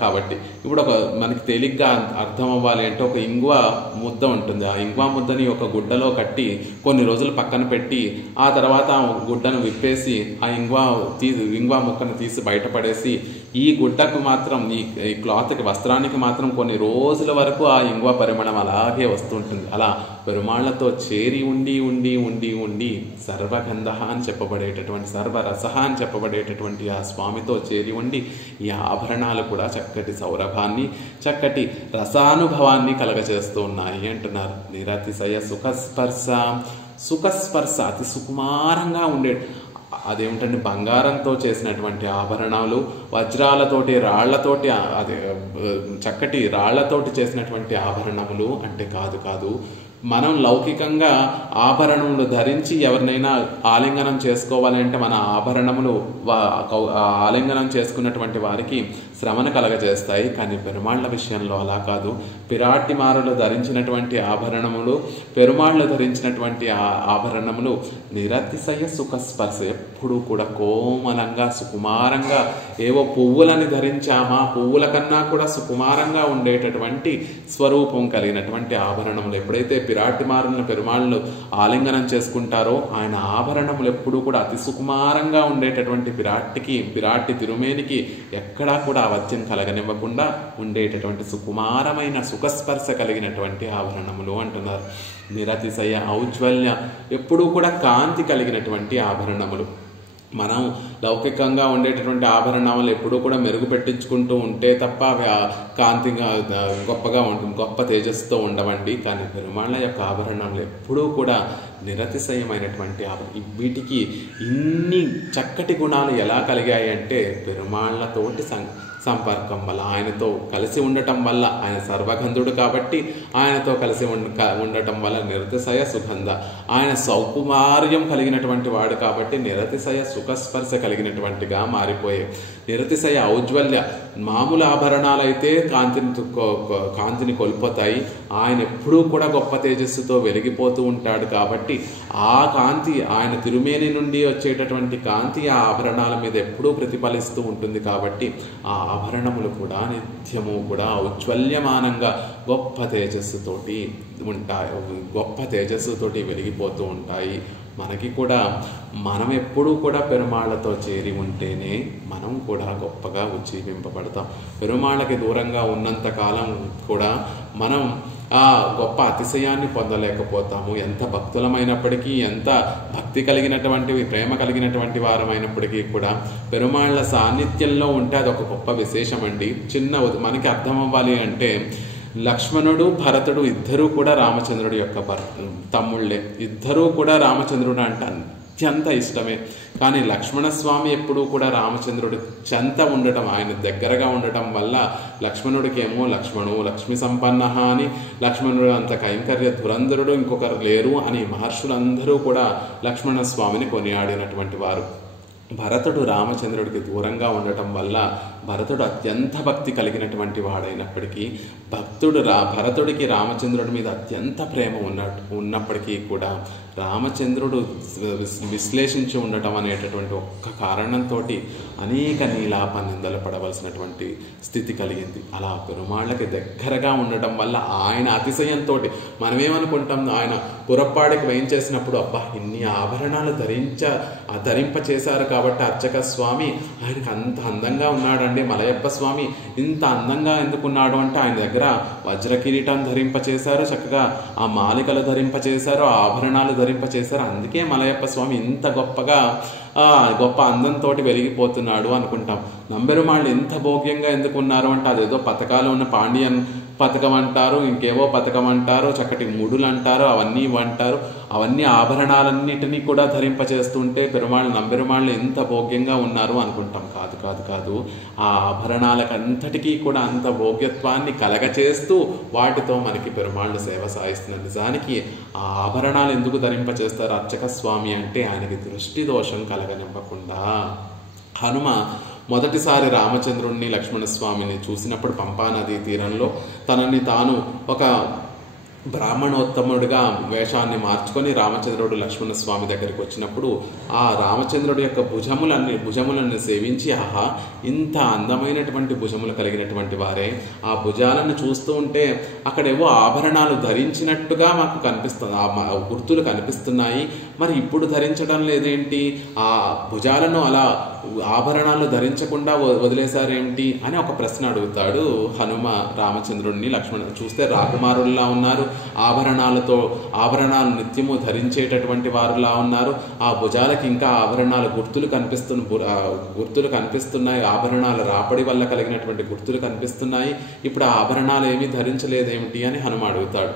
కాబట్టి ఇప్పుడు ఒక మనకి తేలిగ్గా అర్థం అవ్వాలి అంటే ఒక ఇంగువ ముద్ద ఉంటుంది. ఆ ఇంగువ ముద్దని ఒక గుడ్డలో కట్టి కొన్ని రోజులు పక్కన పెట్టి ఆ తర్వాత గుడ్డను విప్పేసి ఆ ఇంగువ ముక్కను తీసి బయటపడేసి ఈ గుడ్డకు మాత్రం ఈ క్లాత్కి వస్త్రానికి మాత్రం కొన్ని రోజుల వరకు ఆ ఇంగువ పరిమళం అలాగే వస్తుంటుంది. అలా పెరుమాళ్లతో చేరి ఉండి ఉండి ఉండి ఉండి సర్వగంధ అని చెప్పబడేటటువంటి సర్వరస అని చెప్పబడేటటువంటి ఆ స్వామితో చేరి ఉండి ఈ ఆభరణాలు కూడా చక్కటి సౌరభాన్ని చక్కటి రసానుభవాన్ని కలగచేస్తూ ఉన్నాయి అంటున్నారు. నిరతిశయ సుఖస్పర్శ అతి సుకుమారంగా ఉండే అదేమిటంటే బంగారంతో చేసినటువంటి ఆభరణాలు, వజ్రాలతోటి రాళ్లతోటి అదే చక్కటి రాళ్లతోటి చేసినటువంటి ఆభరణములు అంటే కాదు. మనం లౌకికంగా ఆభరణములు ధరించి ఎవరినైనా ఆలింగనం చేసుకోవాలంటే మన ఆభరణములు ఆలింగనం చేసుకున్నటువంటి వారికి శ్రమను కలగజేస్తాయి. కానీ పెరుమాళ్ల విషయంలో అలా కాదు. పిరాటిమారులు ధరించినటువంటి ఆభరణములు, పెరుమాళ్లు ధరించినటువంటి ఆభరణములు నిరతిశయ సుఖస్పర్శ, ఎప్పుడూ కూడా కోమలంగా సుకుమారంగా, ఏవో పువ్వులని ధరించామా పువ్వుల కన్నా కూడా సుకుమారంగా ఉండేటటువంటి స్వరూపం కలిగినటువంటి ఆభరణములు. ఎప్పుడైతే పిరాటిమారులను పెరుమాళ్ళు ఆలింగనం చేసుకుంటారో ఆయన ఆభరణములు ఎప్పుడూ కూడా అతి సుకుమారంగా ఉండేటటువంటి పిరాటి తిరుమేనికి ఎక్కడా కూడా అవత్యం కలగనివ్వకుండా ఉండేటటువంటి సుకుమారమైన సుఖస్పర్శ కలిగినటువంటి ఆభరణములు అంటున్నారు. నిరతిశయ ఔజ్వల్య, ఎప్పుడూ కూడా కాంతి కలిగినటువంటి ఆభరణములు. మనం లౌకికంగా ఉండేటటువంటి ఆభరణాలు ఎప్పుడూ కూడా మెరుగు పెట్టించుకుంటూ ఉంటే తప్ప అవి కాంతిగా గొప్పగా ఉంటుంది, గొప్ప తేజస్సుతో ఉండవండి. కానీ పెరుమాళ్ళ యొక్క ఆభరణాలు ఎప్పుడూ కూడా నిరతిశయమైనటువంటి వీటికి ఇన్ని చక్కటి గుణాలు ఎలా కలిగాయి అంటే పెరుమాళ్ళతోటి సంపర్కం వల్ల, ఆయనతో కలిసి ఉండటం వల్ల. ఆయన సర్వగంధుడు కాబట్టి ఆయనతో కలిసి ఉండటం వల్ల నిరతిశయ సుగంధ. ఆయన సౌకుమార్యం కలిగినటువంటి వాడు కాబట్టి నిరతిశయ సుఖస్పర్శ కలిగినటువంటిగా మారిపోయాయి. నిరతిశయ ఔజ్వల్య, మామూలు ఆభరణాలు అయితే కాంతిని కోల్పోతాయి. ఆయన ఎప్పుడూ కూడా గొప్ప తేజస్సుతో వెలిగిపోతూ ఉంటాడు కాబట్టి ఆ కాంతి, ఆయన తిరుమేని నుండి వచ్చేటటువంటి కాంతి ఆ ఆభరణాల మీద ఎప్పుడూ ప్రతిఫలిస్తూ ఉంటుంది. కాబట్టి ఆ ఆభరణములు కూడా నిత్యము కూడా ఔజ్వల్యమానంగా గొప్ప తేజస్సుతోటి ఉంటాయి, గొప్ప తేజస్సుతోటి వెలిగిపోతూ ఉంటాయి. మనకి కూడా మనం ఎప్పుడూ కూడా పెరుమాళ్లతో చేరి ఉంటేనే మనం కూడా గొప్పగా ఉజ్జీవింపబడతాం. పెరుమాళ్ళకి దూరంగా ఉన్నంత కాలం కూడా మనం ఆ గొప్ప అతిశయాన్ని పొందలేకపోతాము. ఎంత భక్తులమైనప్పటికీ, ఎంత భక్తి కలిగినటువంటి ప్రేమ కలిగినటువంటి వారమైనప్పటికీ కూడా పెరుమాళ్ళ సాన్నిధ్యంలో ఉంటే అదొక గొప్ప విశేషం అండి. మనకి అర్థం అవ్వాలి అంటే లక్ష్మణుడు భరతుడు ఇద్దరూ కూడా రామచంద్రుడి యొక్క తమ్ముళ్ళే. ఇద్దరూ కూడా రామచంద్రుడు అంటే అత్యంత ఇష్టమే. కానీ లక్ష్మణస్వామి ఎప్పుడూ కూడా రామచంద్రుడి చెంత ఉండటం, ఆయన దగ్గరగా ఉండటం వల్ల లక్ష్మణుడికి ఏమో లక్ష్మీ సంపన్న అని, లక్ష్మణుడు అంత కైంకర్య ధురంధరుడు ఇంకొకరు లేరు అని మహర్షులందరూ కూడా లక్ష్మణస్వామిని కొనియాడినటువంటి వారు. భరతుడు రామచంద్రుడికి దూరంగా ఉండటం వల్ల భరతుడు అత్యంత భక్తి కలిగినటువంటి వాడైనప్పటికీ భరతుడికి రామచంద్రుడి మీద అత్యంత ప్రేమ ఉన్నప్పటికీ కూడా రామచంద్రుడు విశ్లేషించి ఉండటం అనేటటువంటి ఒక్క కారణంతో అనేక నీలాప నిందలు పడవలసినటువంటి స్థితి కలిగింది. అలా పెరుమాళ్ళకి దగ్గరగా ఉండటం వల్ల ఆయన అతిశయంతో మనమేమనుకుంటాం, ఆయన పురప్పాడికి వేయించేసినప్పుడు అబ్బా ఇన్ని ఆభరణాలు ధరింప చేశారు కాబట్టి అర్చక స్వామి ఆయనకు అంత అందంగా ఉన్నాడండి, మలయప్ప స్వామి ఇంత అందంగా ఎందుకున్నాడు అంటే ఆయన దగ్గర వజ్ర కిరీటం ధరింప చేశారు, చక్కగా ఆ మాలికలు ధరింప చేశారు, ఆ ఆభరణాలు ధరింప చేశారు, అందుకే మలయప్ప స్వామి ఇంత గొప్ప అందంతో వెలిగిపోతున్నాడు అనుకుంటాం. నంబెరుమాళ్ళు ఎంత భోగ్యంగా ఎందుకున్నారు అంటే అదేదో పథకాలు ఉన్న పాండ్యన్ పథకం అంటారు, ఇంకేవో పథకం అంటారు, చక్కటి ముడులు అంటారు, అవన్నీ అంటారు. అవన్నీ ఆభరణాలన్నిటినీ కూడా ధరింపచేస్తుంటే నంబెరుమాళ్ళు ఎంత భోగ్యంగా ఉన్నారు అనుకుంటాం. కాదు. ఆ ఆభరణాలకంతటికీ కూడా అంత భోగ్యత్వాన్ని కలగచేస్తూ వాటితో మనకి పెరుమాళ్ళు సేవ సాయిస్తున్నారు. నిజానికి ఆ ఆభరణాలు ఎందుకు ధరింపచేస్తారు అర్చక స్వామి అంటే ఆయనకి దృష్టి దోషం కలగనివ్వకుండా. హనుమ మొదటిసారి రామచంద్రుణ్ణి లక్ష్మణస్వామిని చూసినప్పుడు పంపానదీ తీరంలో తనని తాను ఒక బ్రాహ్మణోత్తముడిగా వేషాన్ని మార్చుకొని రామచంద్రుడు లక్ష్మణస్వామి దగ్గరికి వచ్చినప్పుడు ఆ రామచంద్రుడి యొక్క భుజములను సేవించి, ఆహా ఇంత అందమైనటువంటి భుజములు కలిగినటువంటి వారే, ఆ భుజాలను చూస్తూ ఉంటే అక్కడేవో ఆభరణాలు ధరించినట్టుగా మాకు కనిపిస్తుంది, ఆ గుర్తులు కనిపిస్తున్నాయి, మరి ఇప్పుడు ధరించడం లేదేంటి, ఆ భుజాలను అలా ఆభరణాలు ధరించకుండా వదిలేశారేమిటి అని ఒక ప్రశ్న అడుగుతాడు హనుమ రామచంద్రుడిని. లక్ష్మణుడు చూస్తే రాకుమారుల్లా ఉన్నారు, ఆభరణాలు నిత్యము ధరించేటటువంటి వారులా ఉన్నారు, ఆ భుజాలకి ఇంకా ఆభరణాల గుర్తులు కనిపిస్తున్నాయి, ఆభరణాల రాపడి వల్ల కలిగినటువంటి గుర్తులు కనిపిస్తున్నాయి, ఇప్పుడు ఆ ఆభరణాలు ఏమీ ధరించలేదేమిటి అని హనుమ అడుగుతాడు.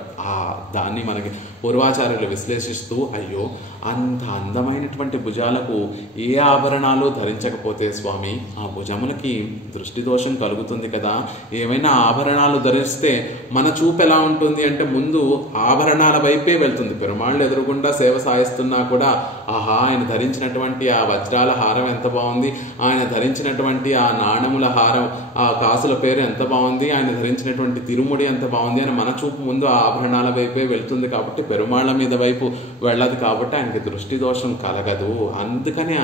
దాన్ని మనకి పూర్వాచార్యులు విశ్లేషిస్తూ, అయ్యో అంత అందమైనటువంటి భుజాలకు ఏ ఆభరణాలు ధరించకపోతే స్వామి ఆ భుజములకి దృష్టి దోషం కలుగుతుంది కదా, ఏమైనా ఆభరణాలు ధరిస్తే మన చూపు ఎలా ఉంటుంది అంటే ముందు ఆభరణాల వైపే వెళ్తుంది. పెరుమాళ్ళు ఎదురుగుండా సేవ సాయిస్తున్నా కూడా ఆహా ఆయన ధరించినటువంటి ఆ వజ్రాల హారం ఎంత బాగుంది, ఆయన ధరించినటువంటి ఆ నాణముల హారం, ఆ కాసుల పేరు ఎంత బాగుంది, ఆయన ధరించినటువంటి తిరుముడి ఎంత బాగుంది అని మన చూపు ముందు ఆ ఆభరణాల వైపే వెళ్తుంది. కాబట్టి పెరుమాళ్ళ మీద వైపు వెళ్ళదు, కాబట్టి ఆయనకి దృష్టి దోషం కలగదు. అందుకని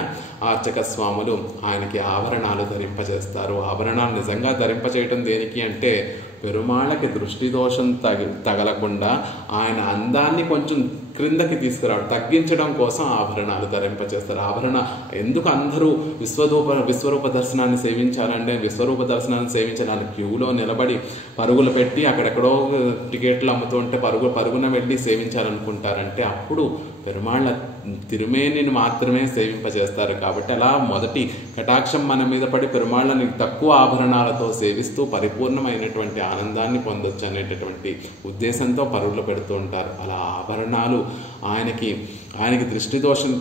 అర్చక స్వాములు ఆయనకి ఆభరణాలు ధరింపజేస్తారు. ఆభరణాలు నిజంగా ధరింపజేయటం దేనికి అంటే పెరుమాళ్ళకి దృష్టి దోషం తగలకుండా ఆయన అందాన్ని కొంచెం క్రిందకి తీసుకురావడం, తగ్గించడం కోసం ఆభరణాలు ధరింపచేస్తారు. ఎందుకు అందరూ విశ్వరూప దర్శనాన్ని సేవించాలంటే, విశ్వరూప దర్శనాన్ని సేవించడానికి క్యూలో నిలబడి పరుగులు పెట్టి అక్కడెక్కడో టికెట్లు అమ్ముతుంటే పరుగున వెళ్ళి సేవించాలనుకుంటారంటే అప్పుడు పెరుమాళ్ళ తిరుమేనిని మాత్రమే సేవింపజేస్తారు. కాబట్టి అలా మొదటి కటాక్షం మన మీద పడి పెరుమాళ్ళని తక్కువ ఆభరణాలతో సేవిస్తూ పరిపూర్ణమైనటువంటి ఆనందాన్ని పొందొచ్చు అనేటటువంటి ఉద్దేశంతో పరుగులు పెడుతూ ఉంటారు. అలా ఆభరణాలు ఆయనకి దృష్టి దోషం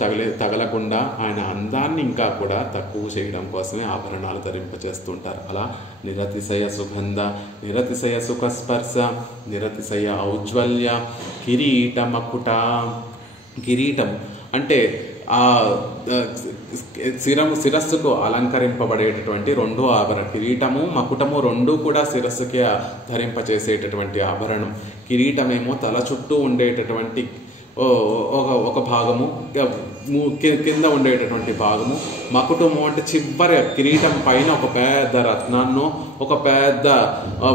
తగలకుండా ఆయన అందాన్ని ఇంకా కూడా తక్కువ చేయడం కోసమే ఆభరణాలు ధరింపచేస్తుంటారు. అలా నిరతిశయ సుగంధ, నిరతిశయ సుఖస్పర్శ, నిరతిశయ ఔజ్వల్య, కిరీట మకుట. కిరీటం అంటే ఆ శిరస్సుకు అలంకరింపబడేటటువంటి రెండు ఆభరణం. కిరీటము మకుటము రెండు కూడా శిరస్సుకి ధరింపచేసేటటువంటి ఆభరణం. కిరీటమేమో తల చుట్టూ ఉండేటటువంటి ఒక భాగము, కింద ఉండేటటువంటి భాగము. మకుటము అంటే చివరి కిరీటం పైన ఒక పెద్ద రత్నాన్నో ఒక పెద్ద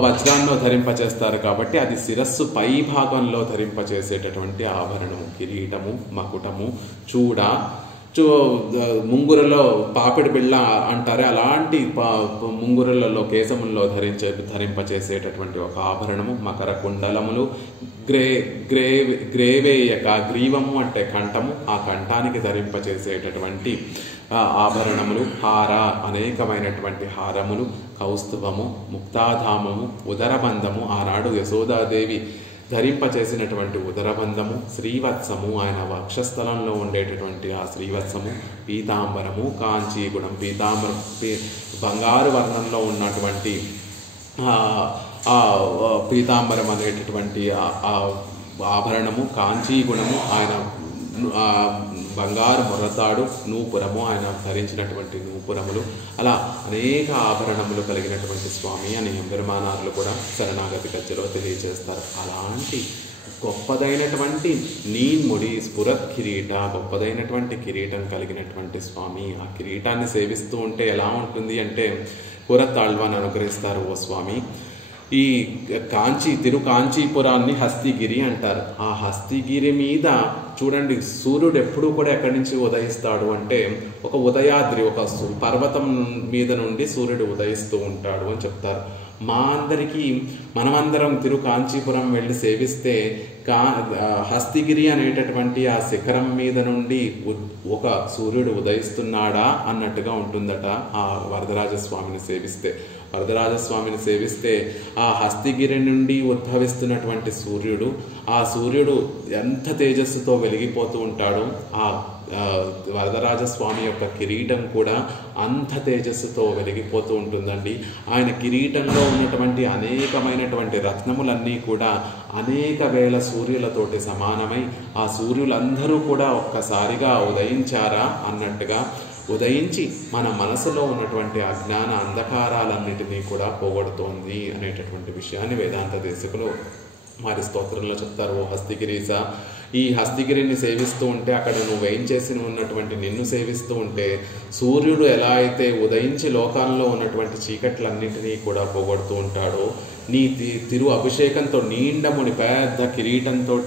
వజ్రాన్నో ధరింపచేస్తారు. కాబట్టి అది శిరస్సు పై భాగంలో ధరింపచేసేటటువంటి ఆభరణము. కిరీటము, మకుటము, చూడ, ముంగురులో పాపిడి బిళ్ళ అంటారే అలాంటి ముంగురులలో కేశముల్లో ధరింపచేసేటటువంటి ఒక ఆభరణము. మకర కుండలములు, గ్రేవేయక, గ్రీవము అంటే కంఠము, ఆ కంఠానికి ధరింపచేసేటటువంటి ఆభరణములు. హార, అనేకమైనటువంటి హారములు. కౌస్తుభము, ముక్తాధామము, ఉదరబంధము, ఆనాడు యశోదాదేవి ధరింపచేసినటువంటి ఉదరబంధము. శ్రీవత్సము, ఆయన వక్షస్థలంలో ఉండేటటువంటి ఆ శ్రీవత్సము. పీతాంబరము, కాంచీగుణం, పీతాంబరం బంగారు వర్ణంలో ఉన్నటువంటి పీతాంబరం అనేటటువంటి ఆభరణము. కాంచీగుణము, ఆయన బంగారు మొరతాడు. నూపురము, ఆయన ధరించినటువంటి నూపురములు. అలా అనేక ఆభరణములు కలిగినటువంటి స్వామి అని ఎంబెరుమానార్లు కూడా శరణాగతి గజ్జలో తెలియజేస్తారు. అలాంటి గొప్పదైనటువంటి నీన్ముడి స్ఫురత్ కిరీట, గొప్పదైనటువంటి కిరీటం కలిగినటువంటి స్వామి. ఆ కిరీటాన్ని సేవిస్తూ ఉంటే ఎలా ఉంటుంది అంటే పురతాళ్వాన్ని అనుగ్రహిస్తారు. ఓ స్వామి, ఈ కాంచీపురాన్ని హస్తిగిరి అంటారు. ఆ హస్తిగిరి మీద చూడండి, సూర్యుడు ఎప్పుడూ కూడా ఎక్కడి నుంచి ఉదయిస్తాడు అంటే ఒక ఉదయాద్రి, ఒక పర్వతం మీద నుండి సూర్యుడు ఉదయిస్తూ ఉంటాడు అని చెప్తారు. మనమందరం కాంచీపురం వెళ్ళి సేవిస్తే హస్తిగిరి అనేటటువంటి ఆ శిఖరం మీద నుండి ఒక సూర్యుడు ఉదయిస్తున్నాడా అన్నట్టుగా ఉంటుందట ఆ వరదరాజస్వామిని సేవిస్తే. వరదరాజస్వామిని సేవిస్తే ఆ హస్తిగిరి నుండి ఉద్భవిస్తున్నటువంటి ఆ సూర్యుడు ఎంత తేజస్సుతో వెలిగిపోతూ ఉంటాడో ఆ వరదరాజస్వామి యొక్క కిరీటం కూడా అంత తేజస్సుతో వెలిగిపోతూ ఉంటుందండి. ఆయన కిరీటంలో ఉన్నటువంటి అనేకమైనటువంటి రత్నములన్నీ కూడా అనేక వేల సూర్యులతోటి సమానమై ఆ సూర్యులందరూ కూడా ఒక్కసారిగా ఉదయించారా అన్నట్టుగా ఉదయించి మన మనసులో ఉన్నటువంటి అజ్ఞాన అంధకారాలన్నిటినీ కూడా పోగొడుతోంది అనేటటువంటి విషయాన్ని వేదాంత దేశకులు వారి స్తోత్రంలో చెప్తారు, ఓ హస్తిగిరీస, ఈ హస్తిగిరిని సేవిస్తూ ఉంటే, అక్కడ నువ్వు వేయించేసి ఉన్నటువంటి నిన్ను సేవిస్తూ ఉంటే, సూర్యుడు ఎలా అయితే ఉదయించి లోకాల్లో ఉన్నటువంటి చీకట్లన్నింటినీ కూడా పోగొడుతూ ఉంటాడో, నీ తిరు అభిషేకంతో నిండముని పెద్ద కిరీటంతో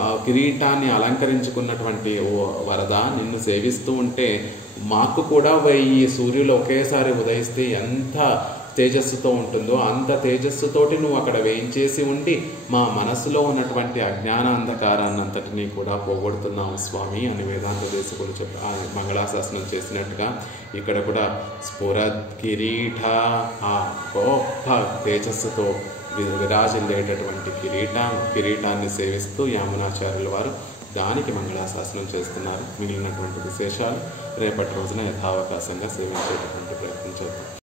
ఆ కిరీటాన్ని అలంకరించుకున్నటువంటి ఓ వరద, నిన్ను సేవిస్తూ ఉంటే మాకు కూడా 1000 సూర్యులు ఒకేసారి ఉదయిస్తే ఎంత తేజస్సుతో ఉంటుందో అంత తేజస్సుతోటి నువ్వు అక్కడ వేయించేసి ఉండి మా మనసులో ఉన్నటువంటి అజ్ఞాన అంధకారాన్ని అంతటినీ కూడా పోగొడుతున్నావు స్వామి అని వేదాంత దేశకులు మంగళాశాసనం చేసినట్టుగా ఇక్కడ కూడా స్ఫురత్ కిరీట, ఆ గొప్ప తేజస్సుతో విరాజిల్లేటటువంటి కిరీటాన్ని సేవిస్తూ యామునాచార్యుల వారు దానికి మంగళాశాసనం చేస్తున్నారు. మిగిలినటువంటి విశేషాలు రేపటి రోజున యథావకాశంగా సేవించేటటువంటి ప్రయత్నం చేద్దాం.